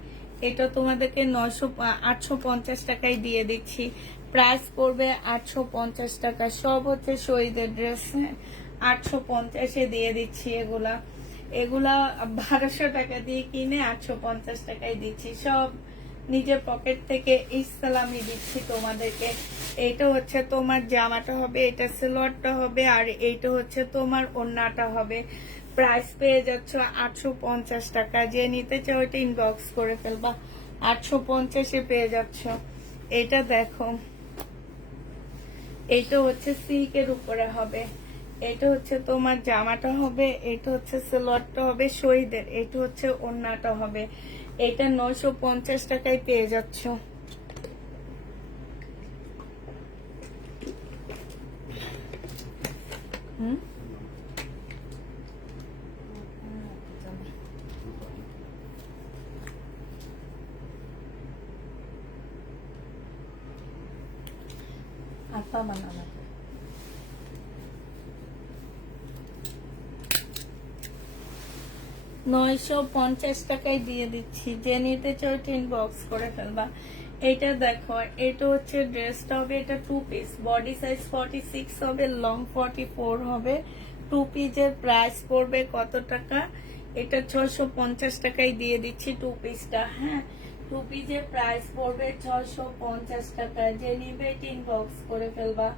এটা তোমাদেরকে 850 টাকায় দিয়ে দিচ্ছি। প্রাইস পড়বে 850 টাকা। সব হচ্ছে শহীদের ড্রেস, হ্যাঁ, 850-এ দিয়ে দিচ্ছি। এগুলা 1200 টাকা দিয়ে কিনে 850 টাকায় দিচ্ছি। সব নিজের পকেট থেকে ইসলামি দিচ্ছি তোমাদেরকে। এইটা হচ্ছে তোমার জামাটা হবে, এটা সালোয়ারটা হবে, আর এইটা হচ্ছে তোমার ওড়নাটা হবে। প্রাইস পেয়ে যাচ্ছ 850 টাকা। যে নিতে চাও এটা ইনবক্স করে ফেলবা। 850-এ পেয়ে যাচ্ছ। এটা দেখো, এইটা হচ্ছে সিল্কের উপরে হবে। এটা হচ্ছে তোমার জামাটা হবে, এটা হচ্ছে সালোয়ারটা হবে শহীদের, এটা হচ্ছে ওড়নাটা হবে। এটা 950 টাকায় পেয়ে যাচ্ছ। আপা বানানো 950 টাকায় দিয়ে দিচ্ছি। যে নিতে চাও ইনবক্স করে ফেলবা। এটা দেখো, এটা হচ্ছে ড্রেসটা হবে, এটা 2 পিস, বডি সাইজ 46 হবে, লং 44 হবে। 2 পিসের প্রাইস পড়বে কত টাকা? এটা 650 টাকায় দিয়ে দিচ্ছি 2 পিসটা, হ্যাঁ। 2 পিসের প্রাইস পড়বে 650 টাকা। যে নিবে ইনবক্স করে ফেলবা।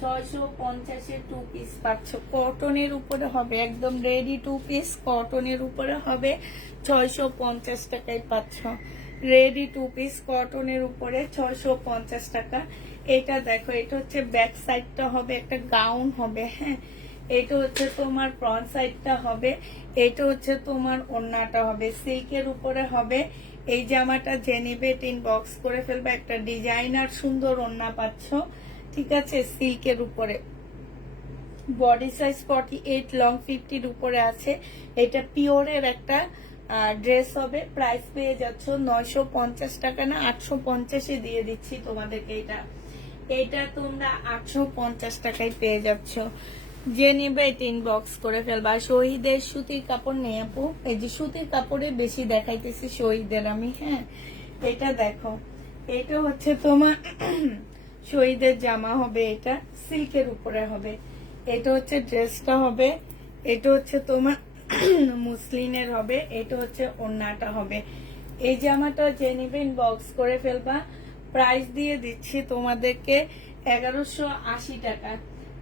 650-এ 2 পিস পাচ্ছ। কটনের উপরে হবে, একদম রেডি 2 পিস কটনের উপরে হবে। 650 টাকায় পাচ্ছ। রেডি 2 পিস কটনের উপরে 650 টাকা। এটা দেখো, এটা হচ্ছে ব্যাক সাইডটা হবে, একটা গাউন হবে, হ্যাঁ। এটা হচ্ছে তোমার ফ্রন্ট সাইডটা হবে, এটা হচ্ছে তোমার ওড়নাটা হবে, সিল্কের উপরে হবে। এই জামাটা যে নিবে ইনবক্স করে ফেলবে। একটা ডিজাইনার সুন্দর ওড়না পাচ্ছ, ঠিক আছে, সিল্কের উপরে। বডি সাইজ 48, লং 50-র উপরে আছে। এটা পিওরের একটা ড্রেস হবে। প্রাইস পেয়ে যাচ্ছ 950 টাকা, না 850-এ দিয়ে দিচ্ছি তোমাদেরকে। এটা তোমরা 850 টাকায় পেয়ে যাচ্ছ। যে নিবে এটা ইনবক্স করে ফেলবা। শহীদের সুতির কাপড় নেই আপু, এই যে সুতির কাপড়ে বেশি দেখাইতেছি শহীদের আমি, হ্যাঁ। এটা দেখো, এটা হচ্ছে তোমার শহীদের জামা হবে, এটা সিল্কের উপরে হবে। এটা হচ্ছে ড্রেসটা হবে, এটা হচ্ছে তোমার মুসলিনের হবে, এটা হচ্ছে ওড়নাটা হবে। এই জামাটা যে নিবে ইনবক্স করে ফেলবা। প্রাইস দিয়ে দিচ্ছি তোমাদেরকে 1180 টাকা।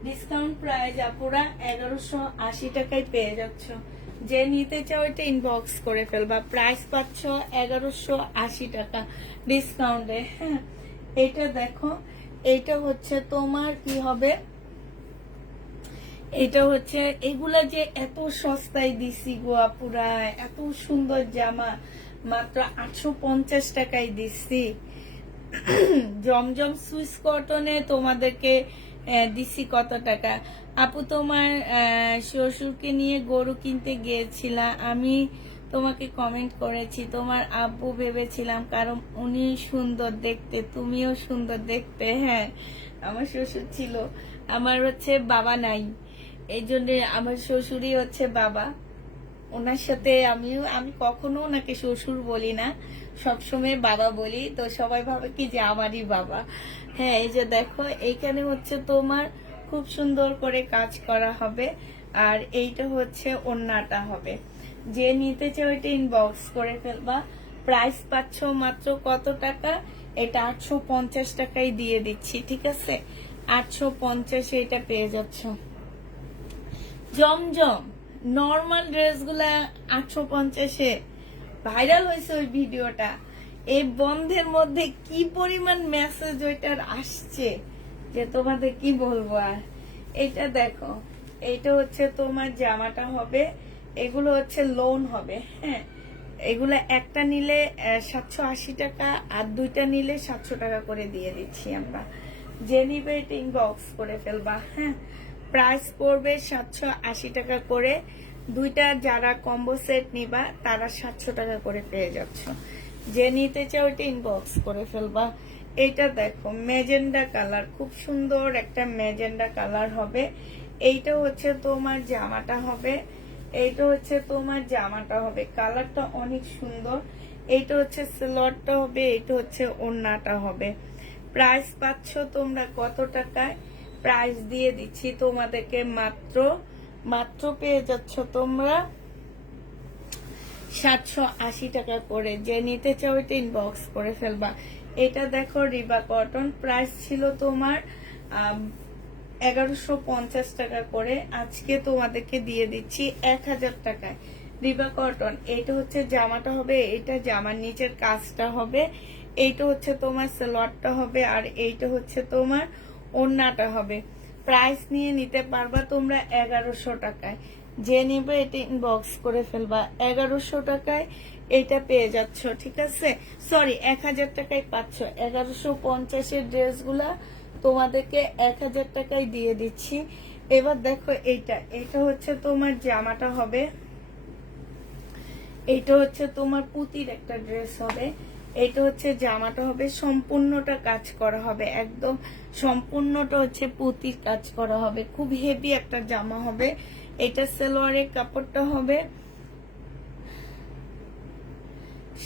ডিসকাউন্ট প্রাইস আপুরা 1180 টাকায় পেয়ে যাচ্ছ। যে নিতে চাও এটা ইনবক্স করে ফেলবা। প্রাইস পাচ্ছ 1180 টাকা ডিসকাউন্টে, হ্যাঁ। এটা দেখো, এটা হচ্ছে তোমার কি হবে, এটা হচ্ছে, এগুলা যে এত সস্তায় দিছি গো আপুরা, এত সুন্দর জামা মাত্র 850 টাকায় দিচ্ছি। জমজম সুইস কটনে তোমাদেরকে দিছি কত টাকা? আপু তোমার শ্বশুরকে নিয়ে গরু কিনতে গিয়েছিলাম, আমি তোমাকে কমেন্ট করেছি। তোমার আব্বু ভেবেছিলাম, কারণ উনি সুন্দর দেখতে, তুমিও সুন্দর দেখতে। হ্যাঁ, আমার শ্বশুর ছিল, আমার হচ্ছে বাবা নাই, এই জন্য আমার শ্বশুরই হচ্ছে বাবা। ওনার সাথে আমি কখনো ওনাকে শ্বশুর বলি না, সবসময় বাবা বলি। তো সবাই ভাবে কি যে আমারই বাবা। হ্যাঁ, এই যে দেখো, এইখানে হচ্ছে তোমার খুব সুন্দর করে কাজ করা হবে, আর এইটা হচ্ছে ওড়নাটা হবে। যে নিতে চাও এটা ইনবক্স করে ফেলবা। প্রাইস পাচ্ছ মাত্র কত টাকা? এটা 850 টাকায় দিয়ে দিচ্ছি, ঠিক আছে। 850-এ এটা পেয়ে যাচ্ছ। জমজম নর্মাল ড্রেসগুলা 850-এ ভাইরাল হয়েছে ওই ভিডিওটা। এই বন্ধের মধ্যে কি পরিমাণ মেসেজ ওইটার আসছে যে তোমাদের কি বলবো আর। এটা দেখো, এইটা হচ্ছে তোমার জামাটা হবে, এগুলো হচ্ছে লোন হবে, হ্যাঁ। এগুলা একটা নিলে 780 টাকা, আর দুইটা নিলে 700 টাকা করে দিয়ে দিচ্ছি আমরা। যে নিবে এটা ইনবক্স করে ফেলবা, হ্যাঁ। প্রাইস পড়বে 780 টাকা করে। দুইটা যারা কম্বো সেট নিবা তারা 700 টাকা করে পেয়ে যাচ্ছ। যে নিতে চাও এটা ইনবক্স করে ফেলবা। এটা দেখো ম্যাজেন্ডা কালার, খুব সুন্দর একটা ম্যাজেন্ডা কালার হবে। এইটা হচ্ছে তোমার জামাটা হবে, এইটা হচ্ছে তোমার জামাটা হবে, কালারটা অনেক সুন্দর। এইটা হচ্ছে সালোয়ারটা হবে, এইটা হচ্ছে ওড়নাটা হবে। প্রাইস পাচ্ছ তোমরা কত টাকায়? প্রাইস দিয়ে দিচ্ছি তোমাদেরকে মাত্র মাত্র পেয়ে যাচ্ছ তোমরা 780 টাকা করে। যে নিতে চাও এটা ইনবক্স করে ফেলবা। এটা দেখো রিবা কটন, প্রাইস ছিল তোমার 1150 টাকা করে, আজকে তোমাদেরকে দিয়ে দিচ্ছি 1000 টাকায়। রিবা কটন, এইটা হচ্ছে জামাটা হবে, এটা জামার নিচের কাজটা হবে, এইটা হচ্ছে তোমার সালোয়ারটা হবে, আর এইটা হচ্ছে তোমার ওড়নাটা হবে। প্রাইস নিয়ে নিতে পারবা তোমরা 1100 টাকায়। যে নিবে এটা ইনবক্স করে ফেলবা। 1100 টাকায় এটা পেয়ে যাচ্ছ, ঠিক আছে? সরি, 1000 টাকায় পাচ্ছ। 1150-এর ড্রেসগুলা তোমাদেরকে 1000 টাকায় দিয়ে দিচ্ছি। এবার দেখো এটা হচ্ছে তোমার জামাটা হবে, এইটা হচ্ছে তোমার পুতির একটা ড্রেস হবে, এইটা হচ্ছে জামাটা হবে, সম্পূর্ণটা কাজ করা হবে, একদম সম্পূর্ণটা হচ্ছে পুতির কাজ করা হবে, খুব হেভি একটা জামা হবে। এটা সালোয়ারের কাপড়টা হবে,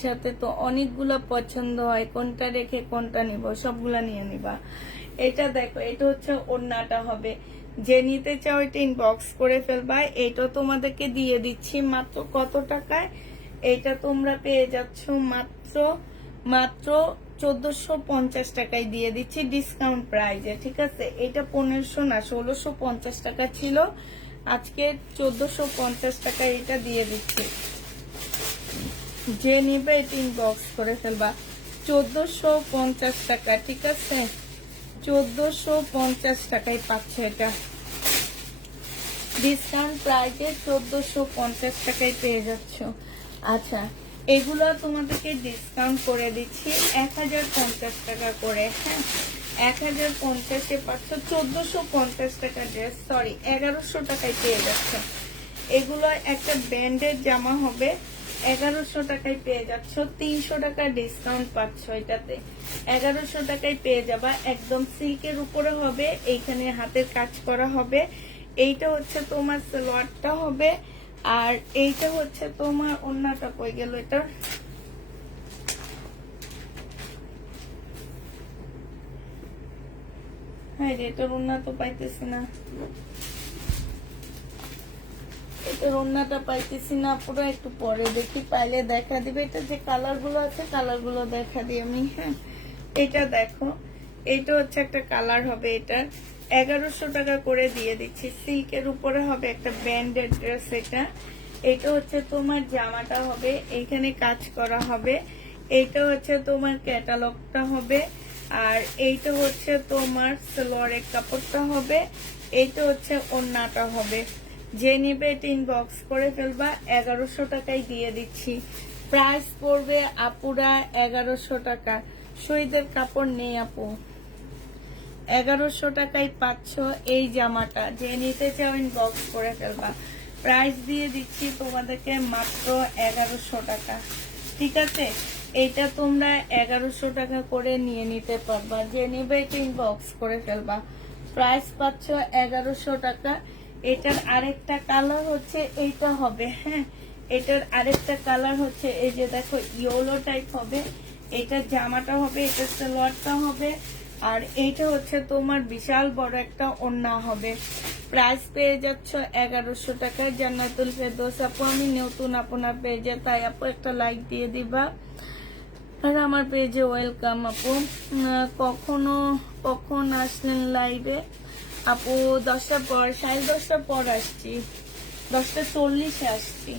সাথে তো অনেকগুলা পছন্দ হয়, কোনটা রেখে কোনটা নিব, সবগুলা নিয়ে নিবা। এটা দেখো, এটা হচ্ছে ওড়নাটা হবে। যে নিতে চাও এটা ইনবক্স করে ফেলবা। এটা তোমাদেরকে দিয়ে দিচ্ছি মাত্র কত টাকায়? এটা তোমরা পেয়ে যাচ্ছ মাত্র মাত্র 1450 টাকায় দিয়ে দিচ্ছি ডিসকাউন্ট প্রাইজে, ঠিক আছে? এটা 1500 না 1650 টাকা ছিল, আজকে 1450 টাকায় এটা দিয়ে দিচ্ছি। যে নিবে এটা ইনবক্স করে ফেলবা। 1450 টাকা, ঠিক আছে? 1450 টাকায় পাচ্ছে এটা ডিসকাউন্ট প্রাইজে, 1450 টাকায় পেয়ে যাচ্ছ। আচ্ছা, এগুলো তোমাদেরকে ডিসকাউন্ট করে দিচ্ছি 1050 টাকা করে। হ্যাঁ, 1050-এ পাচ্ছ 1450 টাকা ড্রেস, সরি 1100 টাকায় পেয়ে যাচ্ছ। এগুলো একটা ব্র্যান্ডের জামা হবে, 1100 টাকায় পেয়ে যাচ্ছ। 300 টাকা ডিসকাউন্ট পাচ্ছ এটাতে, 1100 টাকায় পেয়ে যাবা। একদম সিল্কের উপরে হবে, এইখানে হাতের কাজ করা হবে। এইটা হচ্ছে তোমার সালোয়ারটা হবে, আর এইটা হচ্ছে তোমার ওড়নাটা। কই গেল এটা? হ্যাঁ, এটার ওড়না তো পাইতেছি না, এটার ওড়নাটা পাইতেছি না পুরো। একটু পরে দেখি, পাইলে দেখা দিবে। এটা যে কালার গুলো আছে, কালার গুলো দেখা দিই আমি। হ্যাঁ, এটা দেখো, এটা হচ্ছে একটা কালার হবে, এটা 1100 টাকা করে দিয়ে দিচ্ছি। সিল্কের উপরে হবে, একটা ব্র্যান্ডেড ড্রেস এটা। এটা হচ্ছে তোমার জামাটা হবে, এইখানে কাজ করা হবে। এইটা হচ্ছে তোমার ক্যাটালগটা হবে, আর এইটা হচ্ছে তোমার সালোয়ারের কাপড়টা হবে, এইটা হচ্ছে ওড়নাটা হবে। যে নিবে এটা ইনবক্স করে ফেলবা। 1100 টাকায় দিয়ে দিচ্ছি। প্রাইস পড়বে আপুরা 1100 টাকা। শহীদের কাপড় নেই আপু। 1100 টাকায় পাচ্ছ এই জামাটা। যে নিতে চাও ইনবক্স করে ফেলবা। প্রাইস দিয়ে দিচ্ছি তোমাদেরকে মাত্র 1100 টাকা, ঠিক আছে? এইটা তোমরা 1100 টাকা করে নিয়ে নিতে পারবা। যে নিবে এটা ইনবক্স করে ফেলবা। প্রাইস পাচ্ছ 1100 টাকা। এটার আরেকটা কালার হচ্ছে এইটা হবে। হ্যাঁ, এটার আরেকটা কালার হচ্ছে এই যে দেখো, ইয়েলো টাইপ হবে। এটা জামাটা হবে, এটা সালোয়ারটা হবে, আর এইটা হচ্ছে তোমার বিশাল বড় একটা ওড়না হবে। প্রাইস পেয়ে যাচ্ছ 1100 টাকায়। জান্নাতুল ফেরদৌস আপু, আমি নতুন আপনার পেজে, তাই আপু একটা লাইক দিয়ে দিবা। আর আমার পেজে ওয়েলকাম আপু। কখন আসলেন লাইভে? আপু 10টার পর, 10:30টার পর আসছি, 10:40-এ আসছি।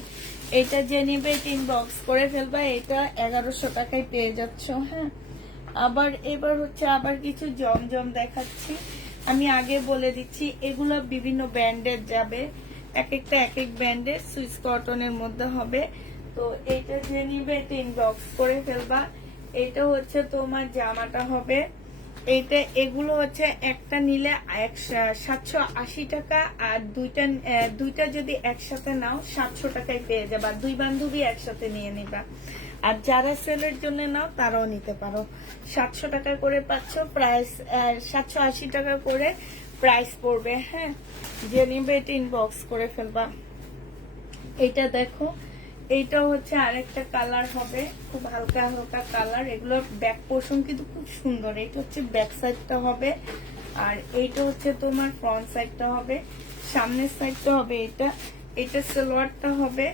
এটা যে নিবে ইনবক্স করে ফেলবা। এটা 1100 টাকায় পেয়ে যাচ্ছ। হ্যাঁ, আবার এবার হচ্ছে আবার কিছু জমজম দেখাচ্ছি। আমি আগে বলে দিচ্ছি, এগুলো বিভিন্ন ব্র্যান্ডের যাবে, এক একটা এক এক ব্র্যান্ডের, সুইস কটনের মধ্যে হবে। তো এইটা যে নিবে এটা ইনবক্স করে ফেলবা। এটা হচ্ছে তোমার জামাটা হবে, এইটা এগুলো হচ্ছে একটা নিলে 780 টাকা, আর দুইটা যদি একসাথে নাও 700 টাকায় পেয়ে যাবা। দুই বান্ধবী একসাথে নিয়ে নিবা। আর যারা সেলের জন্য নাও তারাও নিতে পারো। 700 টাকা করে পাচ্ছ প্রাইস, 780 টাকা করে প্রাইস পড়বে। হ্যাঁ, যে নিবে এটা ইনবক্স করে ফেলবা। এটা দেখো, এইটা হচ্ছে আরেকটা কালার হবে, খুব হালকা হালকা কালার। এগুলোর ব্যাক পোর্শন কিন্তু খুব সুন্দর। এটা হচ্ছে ব্যাক সাইডটা হবে, আর এইটা হচ্ছে তোমার ফ্রন্ট সাইডটা হবে, সামনের সাইডটা হবে এটা। এটা সালোয়ারটা হবে,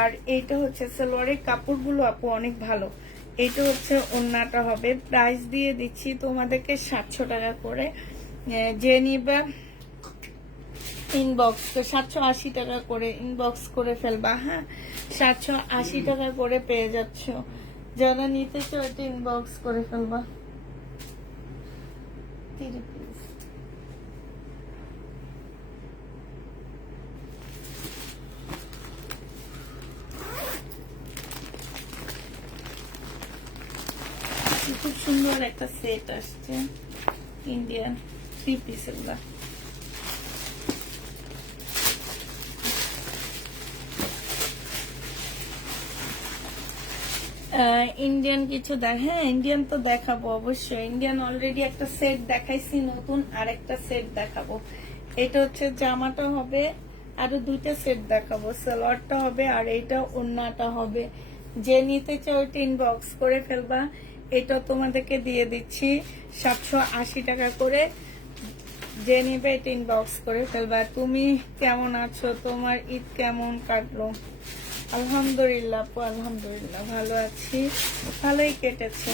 আর এইটা হচ্ছে সালোয়ারের কাপড়গুলো আপু অনেক ভালো। এইটা হচ্ছে ওড়নাটা হবে। প্রাইস দিয়ে দিচ্ছি তোমাদেরকে 700 টাকা করে। যে নিবা ইনবক্স 780 টাকা করে ইনবক্স করে ফেলবা। হ্যাঁ, 780 টাকা করে পেয়ে যাচ্ছ। যারা নিতে চাও এটা ইনবক্স করে ফেলবা। 30 piece। খুব সুন্দর একটা সেট আসছে ইন্ডিয়ান 3 পিসের। ইন্ডিয়ান কিছু হ্যাঁ, ইন্ডিয়ান তো দেখাবো অবশ্যই। ইন্ডিয়ান অলরেডি একটা সেট দেখাইছি, নতুন আরেকটা সেট দেখাবো। এটা হচ্ছে জামাটা হবে, আরো 2টা সেট দেখাবো। সালোয়ারটা হবে, আর এইটা ওড়নাটা হবে। যে নিতে চাও এটা ইনবক্স করে ফেলবা। এটা তোমাদেরকে দিয়ে দিচ্ছি 780 টাকা করে। যে নিবে এটা ইনবক্স করে ফেলবা। তুমি কেমন আছো? তোমার ঈদ কেমন কাটলো? আলহামদুলিল্লাহ আপু, আলহামদুলিল্লাহ ভালো আছি, ভালোই কেটেছে।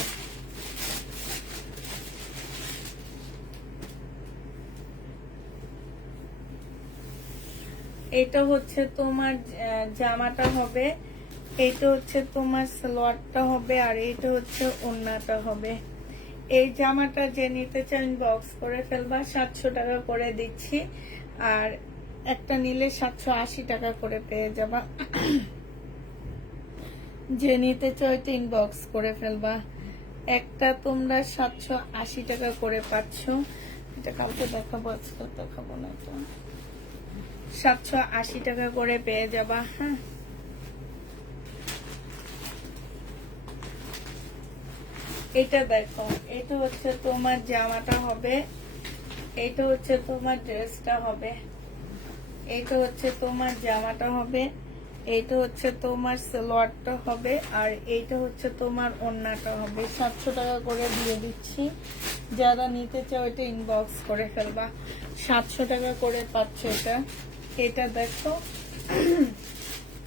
এটা হচ্ছে তোমার জামাটা হবে, এইটা হচ্ছে তোমার সালোয়ারটা হবে, আর এইটা হচ্ছে ওড়নাটা হবে। এই জামাটা যে নিতে চান ইনবক্স করে ফেলবা। 700 টাকা করে দিচ্ছি, আর একটা নিলে 780 টাকা করে পেয়ে যাবা। যে নিতে চাও এটা ইনবক্স করে ফেলবা। একটা তোমরা 780 টাকা করে পাচ্ছ। এটা কালকে দেখাবো, আজকে দেখাবো না। এটা 780 টাকা করে পেয়ে যাবা। হ্যাঁ, এটা দেখো, এটা হচ্ছে তোমার জামাটা হবে, এটা হচ্ছে তোমার ড্রেসটা হবে। এটা হচ্ছে তোমার জামাটা হবে, এইটা হচ্ছে তোমার সালোয়ারটা হবে, আর এইটা হচ্ছে তোমার ওড়নাটা হবে। 700 টাকা করে দিয়ে দিচ্ছি। যারা নিতে চাও এটা ইনবক্স করে ফেলবা। 700 টাকা করে পাচ্ছ এটা। এটা দেখো,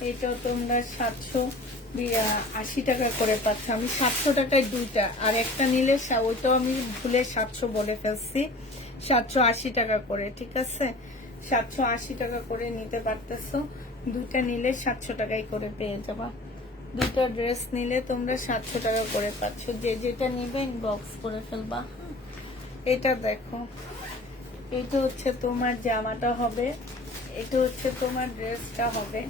এইটাও তোমরা 780 টাকা করে পাচ্ছ। আমি 700 টাকায় 2টা, আর একটা নিলে ওইটাও আমি ভুলে 700 বলে ফেলছি। 780 টাকা করে, ঠিক আছে? 780 টাকা করে নিতে পারতেছো। 2টা নিলে 700 টাকাই করে পেয়ে যাবা। 2টা ড্রেস নিলে তোমরা 700 টাকা করে পাচ্ছ। যে যেটা নিবে ইনবক্স করে ফেলবা। এটা দেখো, এটা হচ্ছে তোমার জামাটা হবে, এটা হচ্ছে তোমার ড্রেসটা হবে।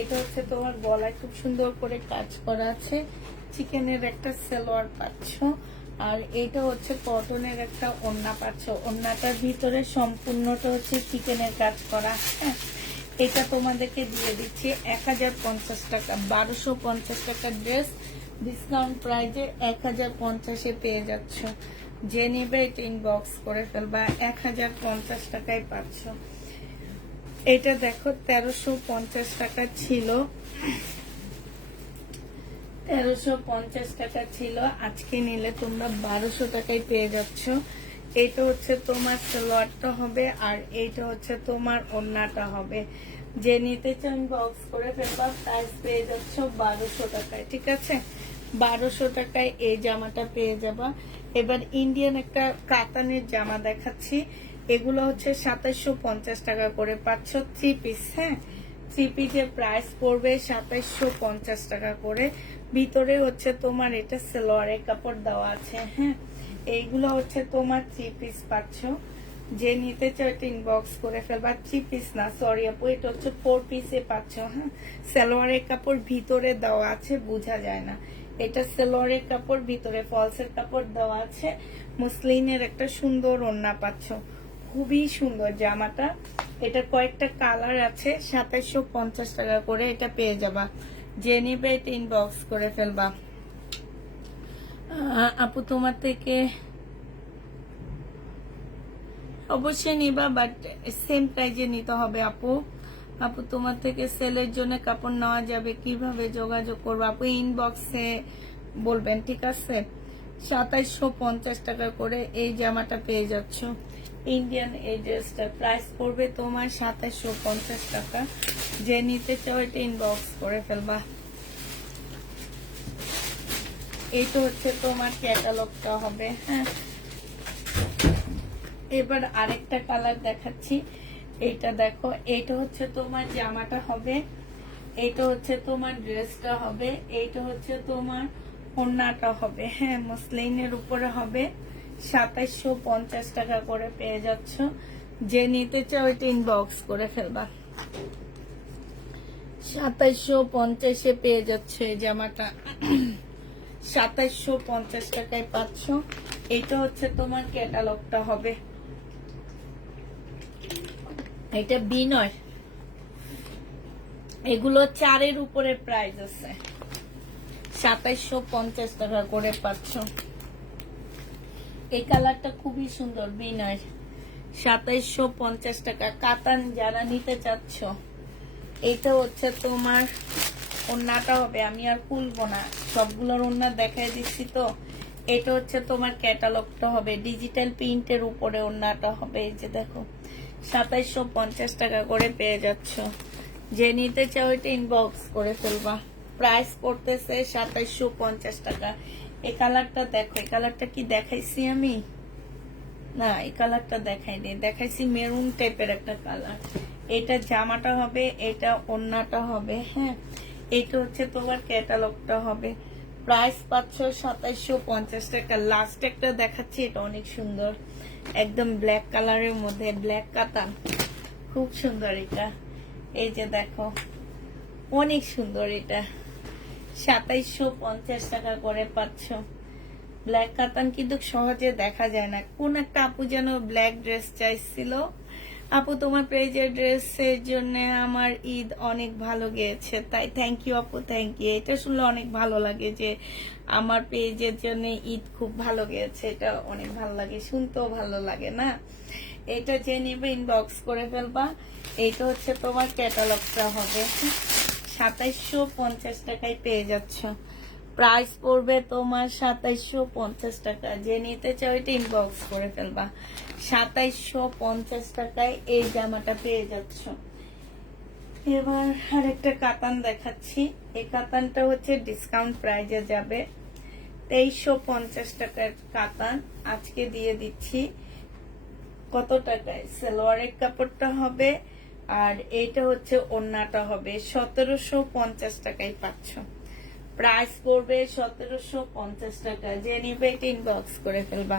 এটা হচ্ছে তোমার গলায় খুব সুন্দর করে কাজ করা আছে, চিকেনের একটা সালোয়ার পাচ্ছ, আর এটা হচ্ছে কটনের একটা ওড়না পাচ্ছ। ওড়নাটার ভিতরে সম্পূর্ণটা হচ্ছে চিকেনের কাজ করা। হ্যাঁ, এটা তোমাদেরকে দিয়ে দিচ্ছি 1050 টাকা। 1250 টাকার ড্রেস ডিসকাউন্ট প্রাইজে 1050-এ পেয়ে যাচ্ছ। যে নিবে এটা ইনবক্স করে ফেলবা। 1050 টাকায় পাচ্ছ। এটা দেখো 1350 টাকা ছিল, 1350 টাকা ছিল। আজকে নিলে তোমরা 1200 টাকায় পেয়ে যাচ্ছ। এইটা হচ্ছে তোমার সালোয়ারটা হবে, আর এইটা হচ্ছে তোমার ওড়নাটা হবে। যে নিতে চান বক্স করে ফেলবা। প্রাইস পেয়ে যাচ্ছ 1200 টাকায়, ঠিক আছে? 1200 টাকায় এই জামাটা পেয়ে যাবা। এবার ইন্ডিয়ান একটা কাতানের জামা দেখাচ্ছি। এগুলো হচ্ছে 2750 টাকা করে পাচ্ছ 3 পিস। হ্যাঁ, 3 পিসের প্রাইস পড়বে 2750 টাকা করে। ভিতরে হচ্ছে তোমার এটা সালোয়ারের কাপড় দেওয়া আছে। হ্যাঁ, এইগুলো হচ্ছে তোমার 3 পিস পাচ্ছ। যে নিতে চাও এটা ইনবক্স করে ফেলবা। 3 পিস না, সরি আপু, এটা হচ্ছে 4 পিসে পাচ্ছ। হ্যাঁ, সালোয়ারের কাপড় ভিতরে দেওয়া আছে, বোঝা যায় না। এটা সালোয়ারের কাপড়, ভিতরে ফলসের কাপড় দেওয়া আছে। মুসলিনের একটা সুন্দর ওড়না পাচ্ছ, খুবই সুন্দর জামাটা। এটা কয়েকটা কালার আছে। 2750 টাকা করে এটা পেয়ে যাবা। যে নিবে এটা ইনবক্স করে ফেলবা। আপু তোমার থেকে অবশ্যই নিবা, বাট সেম প্রাইজে নিতে হবে আপু। আপু তোমার থেকে সেলের জন্য কাপড় নেওয়া যাবে, কিভাবে যোগাযোগ করবো? আপু ইনবক্সে বলবেন, ঠিক আছে? 2750 টাকা করে এই জামাটা পেয়ে যাচ্ছ। ইন্ডিয়ান এই ড্রেসটা প্রাইস পড়বে তোমার 2750 টাকা। যে নিতে চাও এটা ইনবক্স করে ফেলবা। এই তো হচ্ছে তোমার ক্যাটালগটা হবে। হ্যাঁ, এবার আরেকটা কালার দেখাচ্ছি। এইটা দেখো, এইটা হচ্ছে তোমার জামাটা হবে, এইটা হচ্ছে তোমার ড্রেসটা হবে, এইটা হচ্ছে তোমার ওড়নাটা হবে। হ্যাঁ, মসলিনের উপরে হবে। 2750 টাকা করে পেয়ে যাচ্ছ। যে নিতে চাও এটা ইনবক্স করে ফেলবা। 2750-এ পেয়ে যাচ্ছে এই জামাটা। 2750 টাকায় পাচ্ছ। এইটা হচ্ছে তোমার ক্যাটালগটা হবে। এটা বিনয়, এগুলো 4-এর উপরে প্রাইস আছে। 2750 টাকা করে পাচ্ছ। এই কালারটা খুবই সুন্দর, বিনয়। 2750 টাকা। কাতান যারা নিতে চাচ্ছ, এইটা হচ্ছে তোমার ওড়নাটা হবে। আমি আর খুলবো না, সবগুলোর ওড়না দেখাই দিচ্ছি তো। এটা হচ্ছে তোমার ক্যাটালগটা হবে, ডিজিটাল প্রিন্টের উপরে ওড়নাটা হবে। এই যে দেখো, 2750 টাকা করে পেয়ে যাচ্ছ। যে নিতে চাও এটা ইনবক্স করে ফেলবা। প্রাইস পড়তেছে 2750 টাকা। এই কালারটা দেখো, এই কালারটা কি দেখাইছি আমি? না, এই কালারটা দেখাইনি, দেখাইছি মেরুন টাইপের একটা কালার। এটা জামাটা হবে, এটা ওড়নাটা হবে। হ্যাঁ, এটা হচ্ছে তোমার ক্যাটালগটা হবে। প্রাইস পাচ্ছ 2750 টাকা। লাস্ট একটা দেখাচ্ছি, এটা অনেক সুন্দর, একদম ব্ল্যাক কালারের মধ্যে, ব্ল্যাক কাতান, খুব সুন্দর এটা। এই যে দেখো, অনেক সুন্দর এটা। 2750 টাকা করে পাচ্ছ। ব্ল্যাক কাতান কিন্তু সহজে দেখা যায় না। কোন একটা আপু যেন ব্ল্যাক ড্রেস চাইছিল। আপু তোমার পেজের ড্রেসের জন্য আমার ঈদ অনেক ভালো গিয়েছে। তাই থ্যাংক ইউ আপু, থ্যাংক ইউ। এটা শুনলে অনেক ভালো লাগে যে আমার পেজের জন্য ঈদ খুব ভালো গিয়েছে। এটা অনেক ভালো লাগে, শুনতেও ভালো লাগে না? এটা যে নিবে ইনবক্স করে ফেলবা। এইটা হচ্ছে তোমার ক্যাটালগটা হবে। 2750 টাকায় পেয়ে যাচ্ছ। প্রাইস পড়বে তোমার 2750 টাকা। যে নিতে চাও এটা ইনবক্স করে ফেলবা। 2750 টাকায় এই জামাটা পেয়ে যাচ্ছ। এবার আরেকটা কাতান দেখাচ্ছি। এই কাতানটা হচ্ছে ডিসকাউন্ট প্রাইজে যাবে। 2350 টাকার কাতান আজকে দিয়ে দিচ্ছি। কত টাকায়? সালোয়ারের কাপড়টা হবে আর এইটা হচ্ছে ওড়নাটা হবে। 1750 টাকায় পাচ্ছ। প্রাইস পড়বে 1750 টাকা। যে নিবে এটা ইনবক্স করে ফেলবা।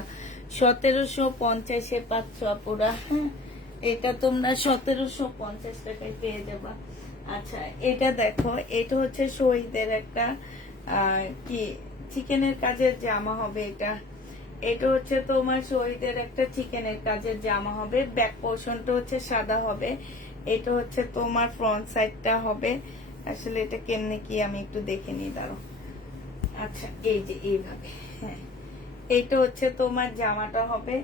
1750-এ পাচ্ছ আপুরা। হ্যাঁ, এটা তোমরা 1750 টাকায় পেয়ে যাবা। আচ্ছা, এটা দেখো, এটা হচ্ছে শহীদের একটা কি চিকেনের কাজের জামা হবে। এটা হচ্ছে তোমার শহীদের একটা চিকেনের কাজের জামা হবে। ব্যাক পোর্শনটা হচ্ছে সাদা হবে। এটা হচ্ছে তোমার ফ্রন্ট সাইডটা হবে। আসলে এটা কেমনে কি আমি একটু দেখে নিই, দাঁড়ো। আচ্ছা, এই যে এইভাবে। হ্যাঁ, এটা হচ্ছে তোমার জামাটা হবে,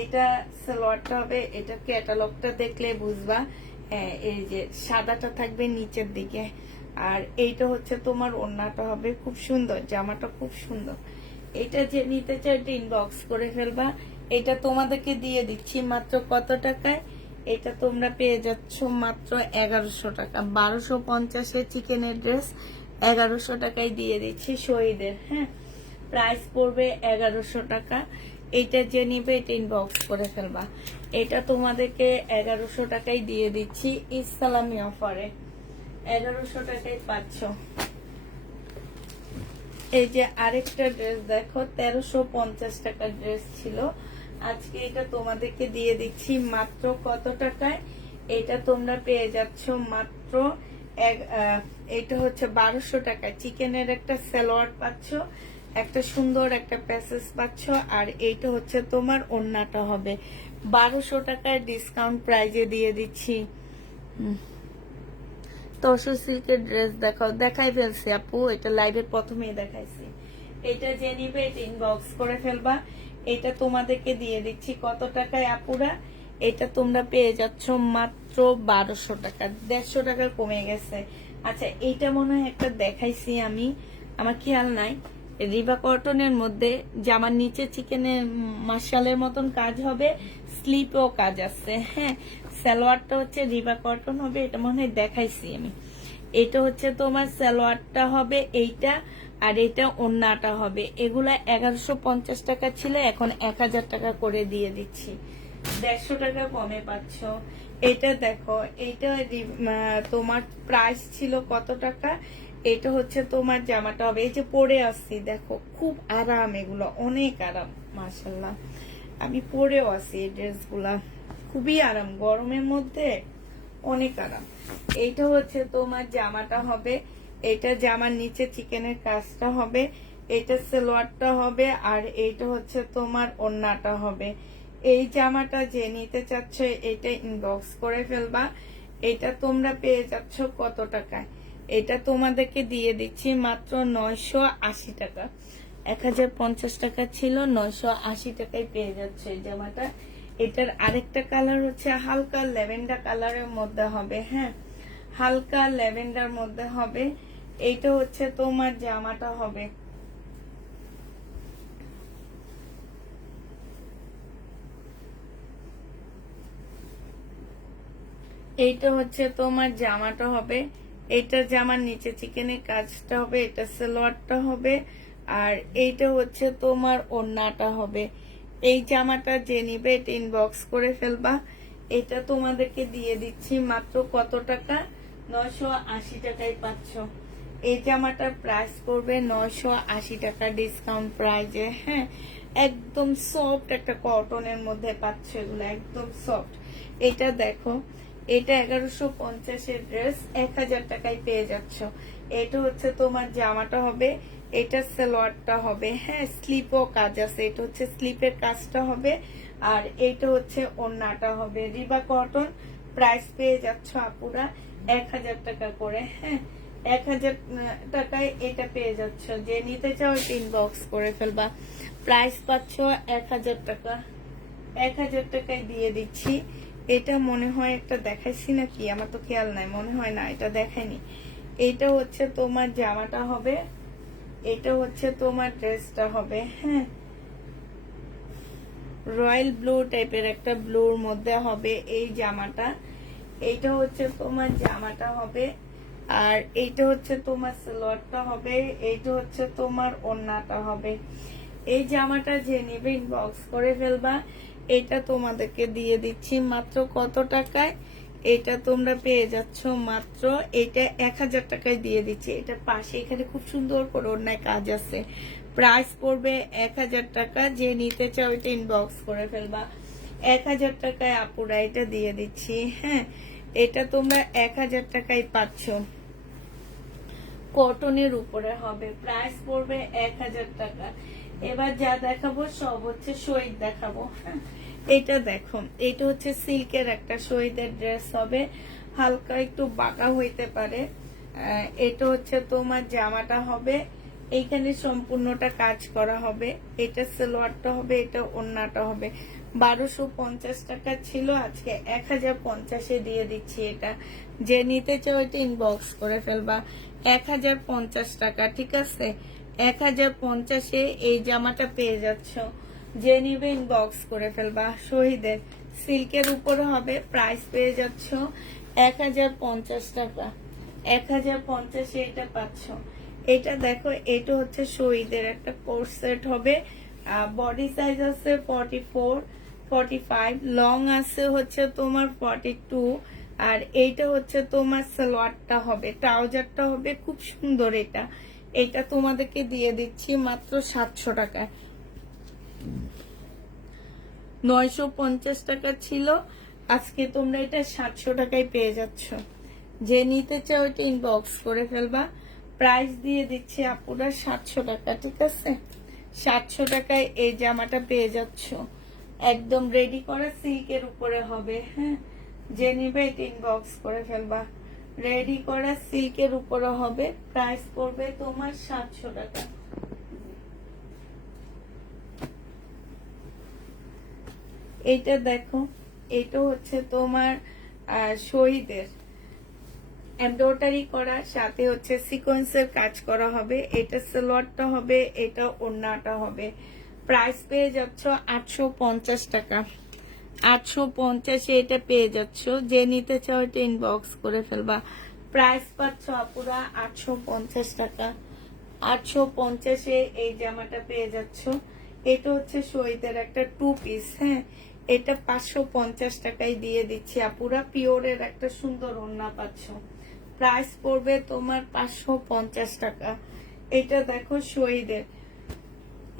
এটা সালোয়ারটা হবে। এটা ক্যাটালগটা দেখলে বুঝবা। হ্যাঁ, এই যে সাদাটা থাকবে নিচের দিকে। আর এইটা হচ্ছে তোমার ওড়নাটা হবে। খুব সুন্দর জামাটা, খুব সুন্দর। এটা যে নিতে চাই এটা ইনবক্স করে ফেলবা। এটা তোমাদেরকে দিয়ে দিচ্ছি মাত্র কত টাকায়? এটা তোমরা পেয়ে যাচ্ছ মাত্র 1100 টাকা। 1250-এ চিকেনের ড্রেস 1100 টাকায় দিয়ে দিচ্ছি শহীদের। হ্যাঁ, প্রাইস পড়বে 1100 টাকা। এটা যে নিবে এটা ইনবক্স করে ফেলবা। এটা তোমাদেরকে 1100 টাকায় দিয়ে দিচ্ছি ইসলামী অফারে। 1100 টাকায় পাচ্ছ। এই যে আরেকটা ড্রেস দেখো, 1350 টাকার ড্রেস ছিল, আজকে এটা তোমাদেরকে দিয়ে দিচ্ছি মাত্র কত টাকায়? এটা তোমরা পেয়ে যাচ্ছ মাত্র এটা হচ্ছে 1200 টাকায়। চিকেনের একটা সালোয়ার পাচ্ছ, একটা সুন্দর একটা প্যাসেজ পাচ্ছ, আর এইটা হচ্ছে তোমার ওড়নাটা হবে। 1200 টাকায় ডিসকাউন্ট প্রাইজে দিয়ে দিচ্ছি। তসর সিল্কের ড্রেস দেখাও, দেখাই ফেলছি আপু, এটা লাইভের প্রথমেই দেখাইছি। এটা যে নিবে এটা ইনবক্স করে ফেলবা। এটা তোমাদেরকে দিয়ে দিচ্ছি কত টাকায় আপুরা, এটা তোমরা পেয়ে যাচ্ছ মাত্র 1200 টাকা, 150 টাকা কমে গেছে। আচ্ছা এইটা মনে হয় একটা দেখাইছি আমি, আমার খেয়াল নাই। রিবা কটনের মধ্যে জামার নিচে চিকেনের মাশালের মতন কাজ হবে, স্লিপেও কাজ আছে। হ্যাঁ, সালোয়ারটা হচ্ছে রিবা কটন হবে, এটা মনে হয় দেখাইছি আমি। এটা হচ্ছে তোমার সালোয়ারটা হবে এইটা, আর এটা ওন্নাটা হবে। এগুলা 1150 টাকা ছিল, এখন 1000 টাকা করে দিয়ে দিচ্ছি, 150 টাকা কমে পাচ্ছ। এটা দেখো, এইটা তোমার প্রাইস ছিল কত টাকা, এটা হচ্ছে তোমার জামাটা হবে, এই যে পরে আসছি দেখো, খুব আরাম, এগুলো অনেক আরাম মাশাল্লাহ। আমি পরেও আছি এই ড্রেসগুলা, খুবই আরাম, গরমের মধ্যে অনেক আরাম। এইটা হচ্ছে তোমার জামাটা হবে, এটা জামার নিচে চিকেনের কাজটা হবে, এটা সালোয়ারটা হবে, আর এইটা হচ্ছে তোমার ওড়নাটা হবে। এই জামাটা যে নিতে চাচ্ছ এটা ইনবক্স করে ফেলবা। এটা তোমরা পেয়ে যাচ্ছ কত টাকায়, এটা তোমাদেরকে দিয়ে দিচ্ছি মাত্র 980 টাকা। 1050 টাকা ছিল, 980 টাকায় পেয়ে যাচ্ছে এই জামাটা। এটার আরেকটা কালার হচ্ছে হালকা ল্যাভেন্ডার কালারের মধ্যে হবে। হ্যাঁ, হালকা ল্যাভেন্ডার মধ্যে হবে। এইটা হচ্ছে তোমার জামাটা হবে। এইটা হচ্ছে তোমার জামাটা হবে, এইটা জামার নিচে চিকেনের কাজটা হবে, এটা সালোয়ারটা হবে, আর এইটা হচ্ছে তোমার ওড়নাটা হবে। এই জামাটা যে নিবে এটা ইনবক্স করে ফেলবা। এটা তোমাদেরকে দিয়ে দিচ্ছি মাত্র কত টাকা, 980 টাকায় পাচ্ছ। এই জামাটার প্রাইস করবে 980 টাকা ডিসকাউন্ট প্রাইজে। হ্যাঁ, একদম সফট একটা কটনের মধ্যে পাচ্ছ, এগুলো একদম সফট। এটা দেখো, এটা 1150 ড্রেস 1000 টাকায় পেয়ে যাচ্ছ। এটা হচ্ছে তোমার জামাটা হবে, এটা সালোয়ারটা হবে। হ্যাঁ, স্লিপও কাজ আছে, এটা হচ্ছে স্লিপের কাজটা হবে, আর এইটা হচ্ছে ওড়নাটা হবে। রিবা কটন, প্রাইস পেয়ে যাচ্ছ আপুরা 1000 টাকা করে। হ্যাঁ, 1000 টাকায় এটা পেয়ে যাচ্ছ, যে নিতে চাও এটা ইনবক্স করে ফেলবা। প্রাইস পাচ্ছ 1000 টাকা, 1000 টাকায় দিয়ে দিচ্ছি। এটা মনে হয় একটা দেখাইছি নাকি, আমার তো খেয়াল নাই, মনে হয় না, এটা দেখাইনি। এটা হচ্ছে তোমার জামাটা হবে, এটা হচ্ছে তোমার ড্রেসটা হবে। হ্যাঁ, রয়্যাল ব্লু টাইপের একটা ব্লুর মধ্যে হবে এই জামাটা। এইটা হচ্ছে তোমার জামাটা হবে, আর এইটা হচ্ছে তোমার সালোয়ারটা হবে, এইটা হচ্ছে তোমার ওড়নাটা হবে। এই জামাটা যে নেবে ইনবক্স করে ফেলবা। এটা তোমাদেরকে দিয়ে দিচ্ছি মাত্র কত টাকায়, এটা তোমরা পেয়ে যাচ্ছ মাত্র, এটা 1000 টাকায় দিয়ে দিচ্ছি। এটার পাশে এখানে খুব সুন্দর করে ওড়নায় কাজ আছে, প্রাইস পড়বে 1000 টাকা। যে নিতে চাও এটা ইনবক্স করে ফেলবা। 1000 টাকায় আপুরা এটা দিয়ে দিচ্ছি। হ্যাঁ, এটা তোমরা 1000 টাকায় পাচ্ছ, কটনের উপরে হবে, প্রাইস পড়বে 1000 টাকা। এবার যা দেখাবো সব হচ্ছে শহীদ দেখাবো। হ্যাঁ, এটা দেখো, এটা হচ্ছে সিল্কের একটা শহীদের ড্রেস হবে, হালকা একটু বাঁকা হইতে পারে। এটা হচ্ছে তোমার জামাটা হবে, এইখানে সম্পূর্ণটা কাজ করা হবে, এটা সালোয়ারটা হবে, এটা ওড়নাটা হবে। 1250 টাকা ছিল, আজকে 1050-এ দিয়ে দিচ্ছি। এটা যে নিতে চাও এটা ইনবক্স করে ফেলবা। 1050 টাকা, ঠিক আছে, 1050-এ এই জামাটা পেয়ে যাচ্ছ। যে নিবে ইনবক্স করে ফেলবা। শহীদের সিল্কের উপরে হবে, প্রাইস পেয়ে যাচ্ছ 1050 টাকা। 1050-এ এটা পাচ্ছ। এটা দেখো, এটা হচ্ছে শহীদের একটা কোর্স সেট হবে, বডি সাইজ আছে 44, 45, লং আছে হচ্ছে তোমার 42, আর এইটা হচ্ছে তোমার সালোয়ারটা হবে, ট্রাউজারটা হবে, খুব সুন্দর। এটা এটা তোমাদেরকে দিয়ে দিচ্ছি মাত্র 700 টাকা। 950 টাকা ছিল, আজকে তোমরা এটা 700 টাকায় পেয়ে যাচ্ছ। যে নিতে চাও এটা ইনবক্স করে ফেলবা। প্রাইস দিয়ে দিচ্ছি আপুরা 700 টাকা, ঠিক আছে, 700 টাকায় এই জামাটা পেয়ে যাচ্ছ, একদম রেডি করা সিল্কের উপরে হবে। হ্যাঁ, যে নিবে এটা ইনবক্স করে ফেলবা। রেডি করা সিল্কের উপরে হবে, প্রাইস পড়বে তোমার 700 টাকা। এইটা দেখো, এটা হচ্ছে তোমার শহীদের এমব্রয়ডারি করা, সাথে হচ্ছে সিকোয়েন্সের কাজ করা হবে। এটা সালোয়ারটা হবে, এটা ওড়নাটা হবে। প্রাইস পেয়ে যাচ্ছ 850 টাকা। 850 এটা পেয়ে যাচ্ছ। যে নিতে চাও এটা ইনবক্স করে ফেলবা। প্রাইস পাচ্ছ আপুরা 850 টাকা। 850 এই জামাটা পেয়ে যাচ্ছ। এটা হচ্ছে শহীদের একটা 2 পিস। হ্যাঁ, এটা 550 টাকায় দিয়ে দিচ্ছি আপুরা। পিওরের একটা সুন্দর ওড়না পাচ্ছ। প্রাইস পড়বে তোমার 550 টাকা। এটা দেখো শহীদের,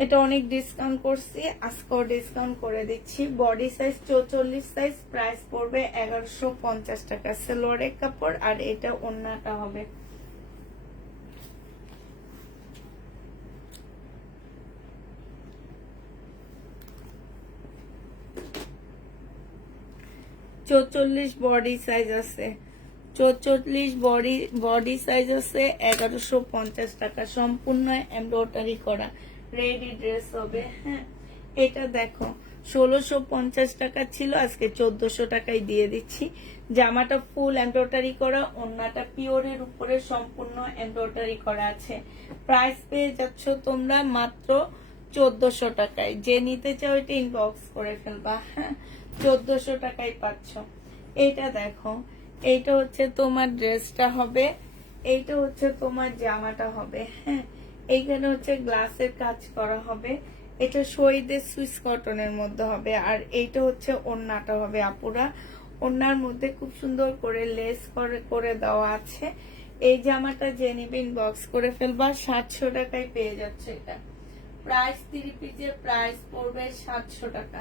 এটা অনেক ডিসকাউন্ট করছি, আজকেও ডিসকাউন্ট করে দিচ্ছি। বডি সাইজ 44 সাইজ, প্রাইস পড়বে 1150 টাকা। সালোয়ারের কাপড় আর এটা ওড়নাটা হবে। চৌচল্লিশ বডি সাইজ আছে, 44 বডি সাইজ আছে 1150 টাকা। সম্পূর্ণ এমব্রয়ডারি করা রেডি ড্রেস হবে। হ্যাঁ, এটা দেখো 1650 টাকা ছিল, আজকে 1400 টাকায় দিয়ে দিচ্ছি। জামাটা ফুল এমব্রয়ডারি করা, ওড়নাটা পিওরের উপরে সম্পূর্ণ এমব্রয়ডারি করা আছে। প্রাইস পেয়ে যাচ্ছ তোমরা মাত্র 1400 টাকায়। যে নিতে চাও এটা ইনবক্স করে ফেলবা। হ্যাঁ, 1400 টাকায় পাচ্ছ। এইটা দেখো, এইটা হচ্ছে তোমার ড্রেসটা হবে, এইটা হচ্ছে তোমার জামাটা হবে। হ্যাঁ, এইখানে হচ্ছে গ্লাসের কাজ করা হবে। এটা শহীদের সুইস কটনের মধ্যে হবে। আর এইটা হচ্ছে ওড়নাটা হবে আপুরা। ওড়নার মধ্যে খুব সুন্দর করে লেস করে দেওয়া আছে। এই জামাটা যে নিবে ইনবক্স করে ফেলবা। 700 টাকায় পেয়ে যাচ্ছে এটা। প্রাইস 3 পিসের প্রাইস পড়বে 700 টাকা।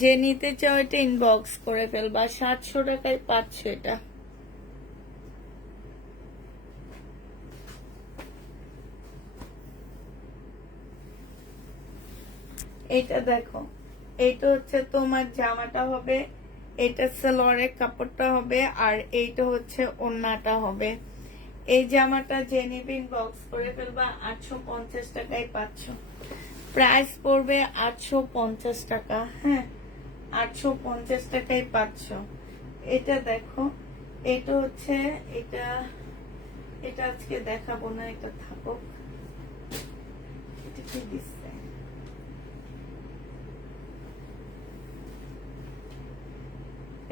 যে নিতে চাও এটা ইনবক্স করে ফেলবা। 700 টাকায় পাচ্ছ এটা। এটা দেখো, এইটা হচ্ছে তোমার জামাটা হবে, এটা সালোয়ারের কাপড়টা হবে, আর এইটা হচ্ছে ওড়নাটা হবে। এই জামাটা যে নিবে ইনবক্স করে ফেলবা। 850 টাকায় পাচ্ছ। প্রাইস পড়বে 850 টাকা। হ্যাঁ, 850 টাকায় পাচ্ছ। এটা দেখো, এটা হচ্ছে এটা এটা আজকে দেখাবো না, এটা থাকুক। এটা কি দিচ্ছে?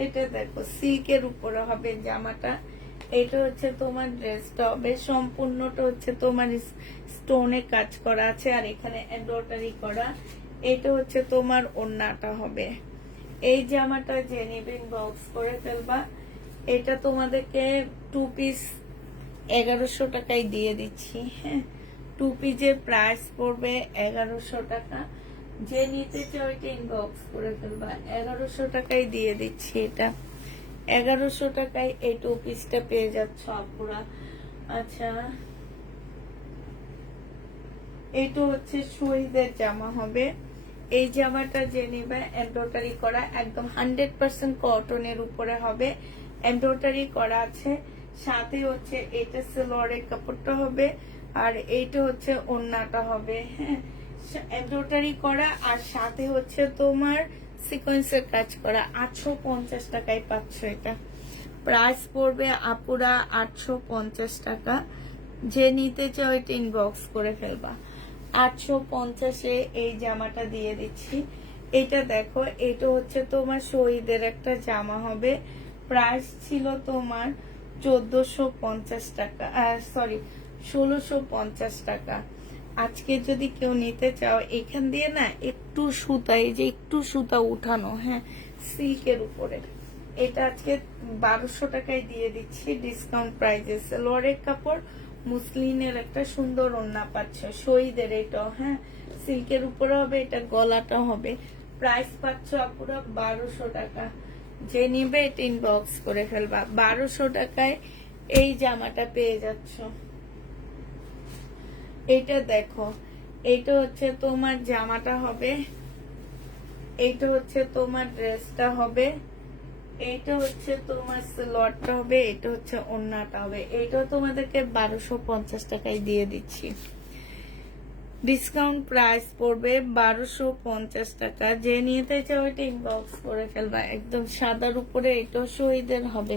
এটা দেখো সিল্কের উপরে হবে জামাটা। এটা হচ্ছে তোমার ড্রেসটা হবে, সম্পূর্ণটা হচ্ছে তোমার স্টোনে কাজ করা আছে, আর এখানে এমব্রয়ডারি করা। এটা হচ্ছে তোমার ওড়নাটা হবে। এই জামাটা যে নিবে ইনবক্স করে ফেলবা। এটা তোমাদেরকে 2 পিস 1100 টাকায় দিয়ে দিচ্ছি। হ্যাঁ, 2 পিসের প্রাইস পড়বে 1100 টাকা। যে নিতে চাও এটা ইনবক্স করে ফেলবা। 1100 টাকায় দিয়ে দিচ্ছি এটা। 1100 টাকায় এই 2 পিসটা পেয়ে যাচ্ছ আপুরা। আচ্ছা, এইটা হচ্ছে শহীদের জামা হবে। এই জামাটা যে নিবে এমব্রয়ডারি করা, একদম 100% কটনের উপরে হবে, এমব্রয়ডারি করা আছে। সাথে হচ্ছে এটা সালোয়ারের কাপড়টা হবে, আর এইটা হচ্ছে ওড়নাটা হবে। হ্যাঁ, এমব্রয়ডারি করা, আর সাথে হচ্ছে তোমার সিকোয়েন্সের কাজ করা। 850 টাকায় পাচ্ছ এটা। প্রাইস পড়বে আপুরা 850 টাকা। যে নিতে চাও এটা ইনবক্স করে ফেলবা। 850-এ এই জামাটা দিয়ে দিচ্ছি। এটা দেখো, এটা হচ্ছে তোমার শহীদের একটা জামা হবে। প্রাইস ছিল তোমার 1450 টাকা, সরি 1650 টাকা। আজকে যদি কেউ নিতে চাও, এখান দিয়ে না একটু সুতা, এই যে একটু সুতা উঠানো, হ্যাঁ, সিল্কের উপরে, এটা আজকে 1200 টাকায় দিয়ে দিচ্ছি ডিসকাউন্ট প্রাইজে। সালোয়ারের কাপড়, মুসলিনের একটা সুন্দর ওড়না পাচ্ছ। শহীদের এটাও, হ্যাঁ, সিল্কের উপরে হবে, এটা গলাটা হবে। প্রাইস পাচ্ছ পুরো 1200 টাকা। যে নিবে এটা ইনবক্স করে ফেলবা। 1200 টাকায় এই জামাটা পেয়ে যাচ্ছ। এইটা দেখো, এইটা হচ্ছে তোমার জামাটা হবে, এইটা হচ্ছে তোমার ড্রেসটা হবে। এইটা হচ্ছে তোমার লটটা হবে, এটা হচ্ছে ওন্নাটা হবে। এইটাও তোমাদেরকে 1250 টাকায় দিয়ে দিচ্ছি। ডিসকাউন্ট প্রাইস পড়বে 1250 টাকা। যে নিতে চাও ওইটা ইনবক্স করে ফেলবা। একদম সাদার উপরে এটাও শহীদের হবে,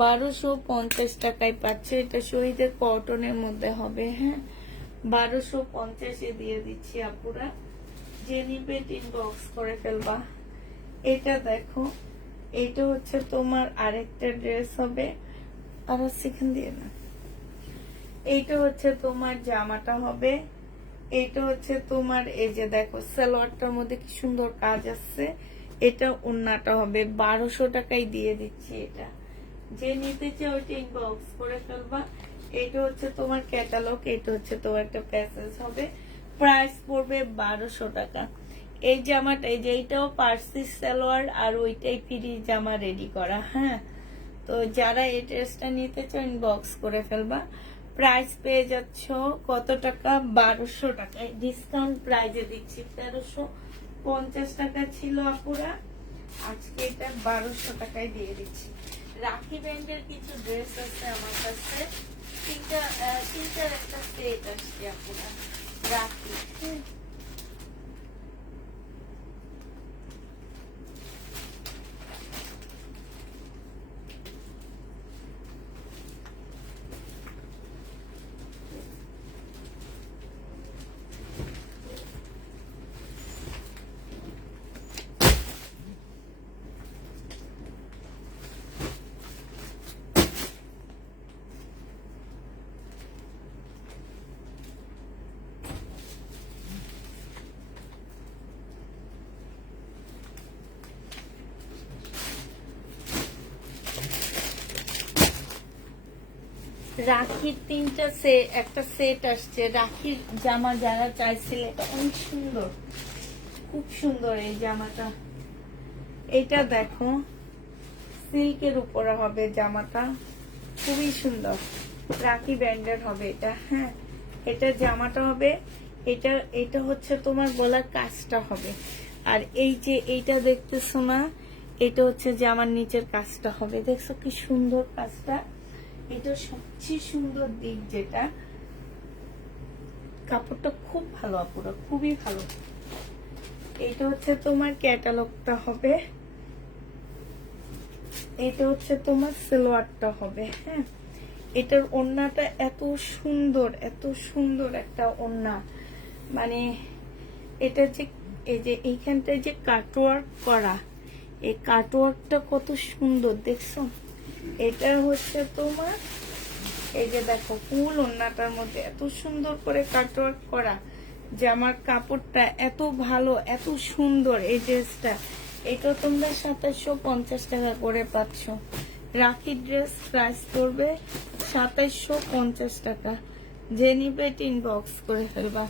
1250 টাকায় পাচ্ছে। এটা শহীদের কটনের মধ্যে হবে। হ্যাঁ, 1250-এ দিয়ে দিচ্ছি আপুরা। যে নিবে ইনবক্স করে ফেলবা। এটা দেখো, এটা হচ্ছে তোমার আরেকটা ড্রেস হবে। আর সেখান দিয়ে না, এইটা হচ্ছে তোমার জামাটা হবে। এটা হচ্ছে তোমার এই যে দেখো সালোয়ারটার মধ্যে কি সুন্দর কাজ আছে। এটা ওন্নাটা হবে, 1200 টাকায় দিয়ে দিচ্ছি এটা। যে নিতে চাও ওইটা ইনবক্স করে ফেলবা। এটা হচ্ছে তোমার ক্যাটালগ, এটা হচ্ছে তোমার একটা প্যাসেজ হবে। প্রাইস পড়বে 1200 টাকা। এই জামাটা, এই যে এইটাও পার্সি সালোয়ার আর ওইটাই ফ্রি জামা রেডি করা। হ্যাঁ, তো যারা এই ড্রেসটা নিতে চাও ইনবক্স করে ফেলবা। প্রাইস পেয়ে যাচ্ছ কত টাকা? 1200 টাকায়। ডিসকাউন্ট প্রাইজে দিচ্ছি, 1350 টাকা ছিল আপুরা, আজকে এটা 1200 টাকায় দিয়ে দিচ্ছি। রাখি ব্যান্ডের কিছু ড্রেস আছে আমার কাছে, তিনটার একটা সেট আসছে আপুরা রাখি। রাখির তিনটা একটা সেট আসছে। রাখির জামা যারা চাইছিল, এটা অনেক সুন্দর, খুব সুন্দর এই জামাটা। এটা দেখো সিল্কের উপরে হবে জামাটা, খুবই সুন্দর। রাখি ব্যান্ডের হবে এটা। হ্যাঁ, এটা জামাটা হবে। এটা এটা হচ্ছে তোমার গলার কাজটা হবে। আর এই যে এইটা দেখতেছো না, এটা হচ্ছে জামার নিচের কাজটা হবে। দেখছো কি সুন্দর কাজটা। এটা সবচেয়ে সুন্দর দিক যেটা, কাপড়টা খুব ভালো আপুরা, খুবই ভালো। এটা হচ্ছে তোমার ক্যাটালগটা হবে। এটা হচ্ছে তোমার সালোয়ারটা হবে। হ্যাঁ, এটার ওড়নাটা এত সুন্দর, এত সুন্দর একটা ওড়না। মানে এটা যে এই যে এইখানটায় যে কাটওয়ার্ক করা, এই কাটওয়ার্কটা কত সুন্দর দেখছো। এটা হচ্ছে তোমার এই যে দেখো ফুল ওড়নাটার মধ্যে এত সুন্দর করে কাটওয়ার্ক করা। জামার কাপড়টা এত ভালো, এত সুন্দর এই ড্রেসটা। এটা তোমরা 2750 টাকা করে পাচ্ছ। রাখি ড্রেস প্রাইস পড়বে 2750 টাকা। যে নিবে ইনবক্স করে ফেলবা।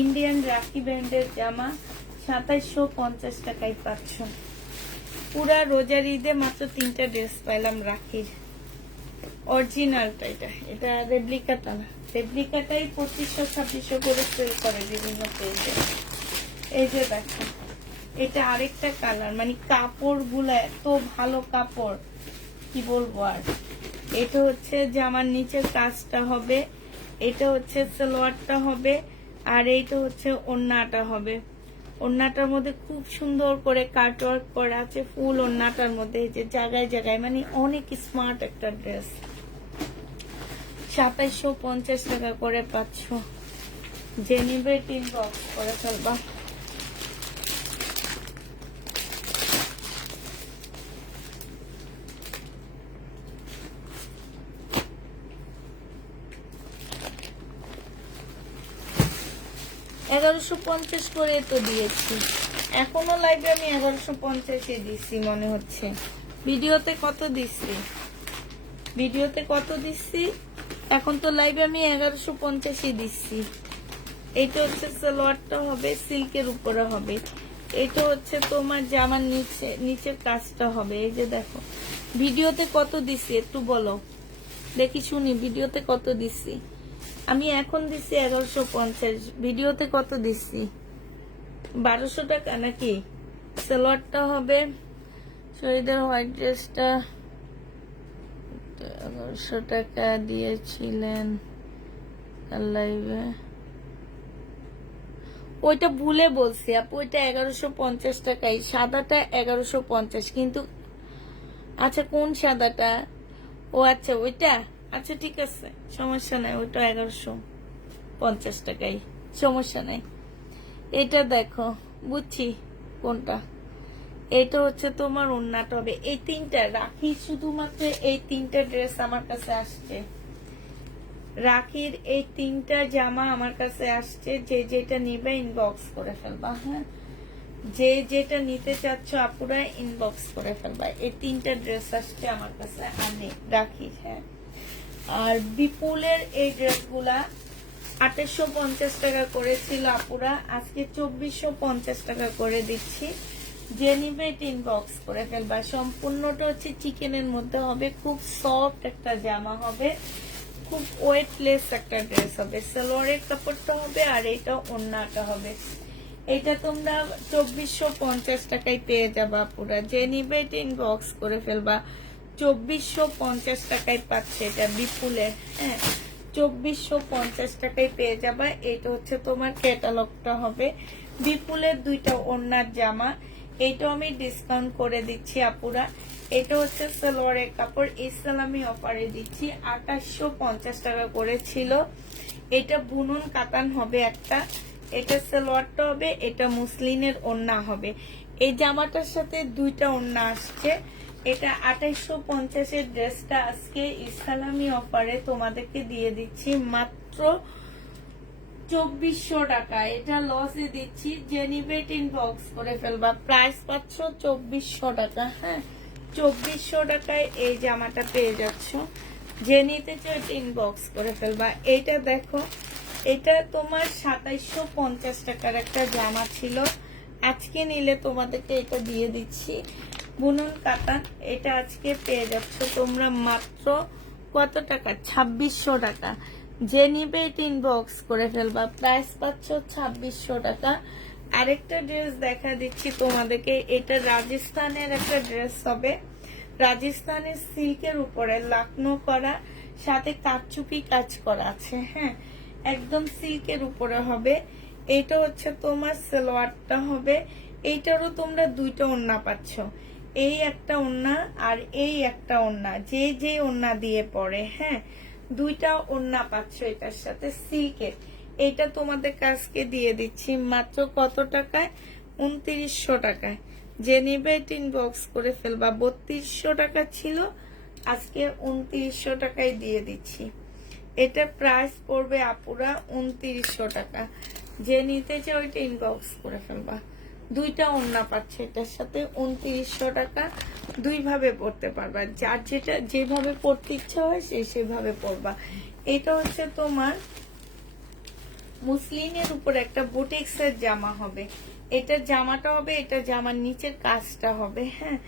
ইন্ডিয়ান রাখি ব্র্যান্ডের জামা 2750 টাকায় পাচ্ছ। পুরা রোজার ঈদে মাত্র 3টা ড্রেস পাইলাম রাখির। অরিজিনালটা এটা, এটা রেপ্লিকাটা না। রেপ্লিকাটাই 2500-2600 করে সেল করে বিভিন্ন পেজে। এই যে দেখো, এটা আরেকটা কালার। মানে কাপড় গুলা এত ভালো কাপড়, কি বলবো আর। এটা হচ্ছে জামার নিচের কাজটা হবে, এটা হচ্ছে সালোয়ারটা হবে, আর এইটা হচ্ছে ওড়নাটা হবে। ওড়নাটার মধ্যে খুব সুন্দর করে কাটওয়ার্ক করা আছে ফুল ওড়নাটার মধ্যে, এই যে জায়গায় জায়গায়। মানে অনেক স্মার্ট একটা ড্রেস। 2750 টাকা করে পাচ্ছ। যে নিবে ইনবক্স করে ফেলবা। $1150 করে তো দিয়েছি। এখনো লাইভে আমি 1150-এ দিচ্ছি মনে হচ্ছে। ভিডিওতে কত দিচ্ছি, ভিডিওতে কত দিচ্ছি? এখন তো লাইভে আমি 1150-ই দিচ্ছি। এটা হচ্ছে সালোয়ারটা হবে, সিল্কের উপরে হবে। এটা হচ্ছে তোমার জামার নিচের কাজটা হবে। এই যে দেখো ভিডিওতে কত দিচ্ছি একটু বলো দেখি শুনি। ভিডিওতে কত দিচ্ছি আমি? এখন দিচ্ছি 1150। ভিডিওতে কত দিচ্ছি? 1200 টাকা নাকি? সালোয়ারটা হবে শহীদের হোয়াইট ড্রেসটা 1100 টাকা দিয়েছিলেন লাইভে। ওইটা ভুলে বলছি আপু, ওইটা 1150 টাকাই, সাদাটা 1150 কিন্তু। আচ্ছা কোন সাদাটা? ও আচ্ছা ওইটা, আচ্ছা ঠিক আছে সমস্যা নাই, ওইটা 1150 টাকাই, সমস্যা নাই। এটা দেখো বুঝছি কোনটা। এটা হচ্ছে তোমার ওড়নাটা হবে এই তিনটা রাখি, শুধুমাত্র এই তিনটা ড্রেস আমার কাছে আসছে, রাখির এই তিনটা জামা আমার কাছে আসছে। যে যেটা নিবে ইনবক্স করে ফেলবা, হ্যাঁ যে যেটা নিতে চাচ্ছ আপুরা ইনবক্স করে ফেলবা। এই তিনটা ড্রেস আসছে আমার কাছে আনে রাখি, হ্যাঁ। আর বিপুলের এই ড্রেসগুলা 2850 টাকা করেছিল আপুরা, আজকে 2450 টাকা করে দিচ্ছি। যে নিবে ইনবক্স করে ফেলবা। সম্পূর্ণটা হচ্ছে চিকেনের মধ্যে হবে, খুব সফট একটা জামা হবে, খুব ওয়েটলেস একটা ড্রেস হবে। সালোয়ারের কাপড়টা হবে আর এটা ওড়নাটা হবে। এটা তোমরা 2450 টাকায় পেয়ে যাবা পুরা। যে নিবে ইনবক্স করে ফেলবা। 2450 টাকায় পাচ্ছে এটা বিপুলের, হ্যাঁ 2450 টাকায় পেয়ে যাবা। এটা হচ্ছে তোমার ক্যাটালগটা হবে। বিপুলের দুইটা ওড়নার জামা, এইটা আমি ডিসকাউন্ট করে দিচ্ছি আপুরা। এটা হচ্ছে সালোয়ারের কাপড়, ইসলামি অফারে দিচ্ছি 2850 টাকা করেছিল। এটা বুনন কাতান হবে একটা, এটা সালোয়ারটা হবে, এটা মুসলিনের ওড়না হবে। এই জামাটার সাথে দুইটা ওড়না আসছে। এটা 2850 ড্রেসটা আজকে ইসলামি অফারে তোমাদেরকে দিয়ে দিচ্ছি মাত্র 2400 টাকা। এটা লসে দিচ্ছি, জেনিবেট ইনবক্স করে ফেলবা। প্রাইস পাচ্ছ 2400 টাকা, হ্যাঁ 2400 টাকায় এই জামাটা পেয়ে যাচ্ছ। যে নিতে চাও ইনবক্স করে ফেলবা। এইটা দেখো, এটা তোমার 2750 টাকার একটা জামা ছিল, আজকে নিলে তোমাদেরকে এটা দিয়ে দিচ্ছি বুনন কাতান। এটা আজকে পেয়ে যাচ্ছ তোমরা মাত্র কত টাকা? 2600 টাকা। যে নিবে এটা ইনবক্স করে ফেলবা। প্রাইস পাচ্ছ 2600 টাকা। আরেকটা ড্রেস দেখা দিচ্ছি তোমাদেরকে, এটা রাজস্থানের একটা ড্রেস হবে, রাজস্থানের সিল্কের উপরে লাকনো করা, সাথে কারচুপি কাজ করা আছে, হ্যাঁ একদম সিল্কের উপরে হবে। এটা হচ্ছে তোমার সালোয়ারটা হবে। এইটারও তোমরা দুইটা ওড়না পাচ্ছ, এই একটা ওড়না আর এই একটা ওড়না, যে যে ওড়না দিয়ে পরে, হ্যাঁ দুইটা ওড়না পাচ্ছ এটার সাথে সিল্কের। এটা তোমাদের কাছকে দিয়ে দিচ্ছি মাত্র কত টাকায়? 2900 টাকায়। যে নিবে ইনবক্স করে ফেলবা। 3200 টাকা ছিল, আজকে 2900 টাকায় দিয়ে দিচ্ছি। এটা প্রাইস পড়বে আপুরা 2900 টাকা। যে নিতে চাও ওইটা ইনবক্স করে ফেলবা। দুইটা ওড়না পাচ্ছে এটার সাথে, 2900 টাকা। দুই ভাবে পড়তে পারবা, যার যেটা যেভাবে পড়তে ইচ্ছা হয় সেভাবে পড়বা। এটা হচ্ছে তোমার মুসলিনের উপর একটা বুটিক্সের জামা হবে। এটা জামাটা হবে, এটা জামার নিচের কাজটা হবে, হ্যাঁ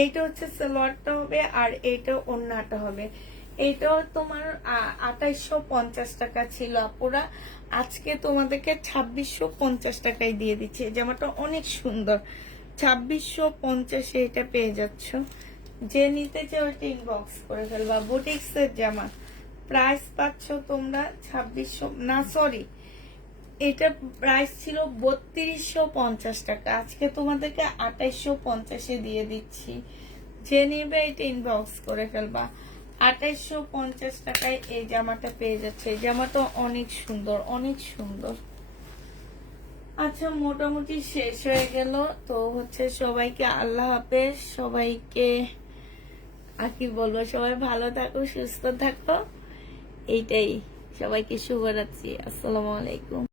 এইটা হচ্ছে সালোয়ারটা হবে আর এইটা ওড়নাটা হবে। এইটাও তোমার 2850 টাকা ছিল আপুরা, আজকে তোমাদেরকে 2650 টাকায় দিয়ে দিচ্ছি। এই জামাটা অনেক সুন্দর, 2650 এটা পেয়ে যাচ্ছ। যে নিতে চাও ওইটা ইনবক্স করে ফেলবা। বুটিক্সের জামা প্রাইস পাচ্ছ তোমরা 2600, না সরি এটা প্রাইস ছিল 3250 টাকা, আজকে তোমাদেরকে 2850 দিয়ে দিচ্ছি। যে নিবে এটা ইনবক্স করে ফেলবা। 2850 টাকায় এই জামাটা পেয়ে যাচ্ছে। এই জামাটা অনেক সুন্দর, অনেক সুন্দর। আচ্ছা মোটামুটি শেষ হয়ে গেল তো হচ্ছে, সবাইকে আল্লাহ হাফেজ। সবাইকে আর কি বলবো, সবাই ভালো থাকো, সুস্থ থাকো, এইটাই। সবাইকে শুভরাত্রি, আসসালামু আলাইকুম।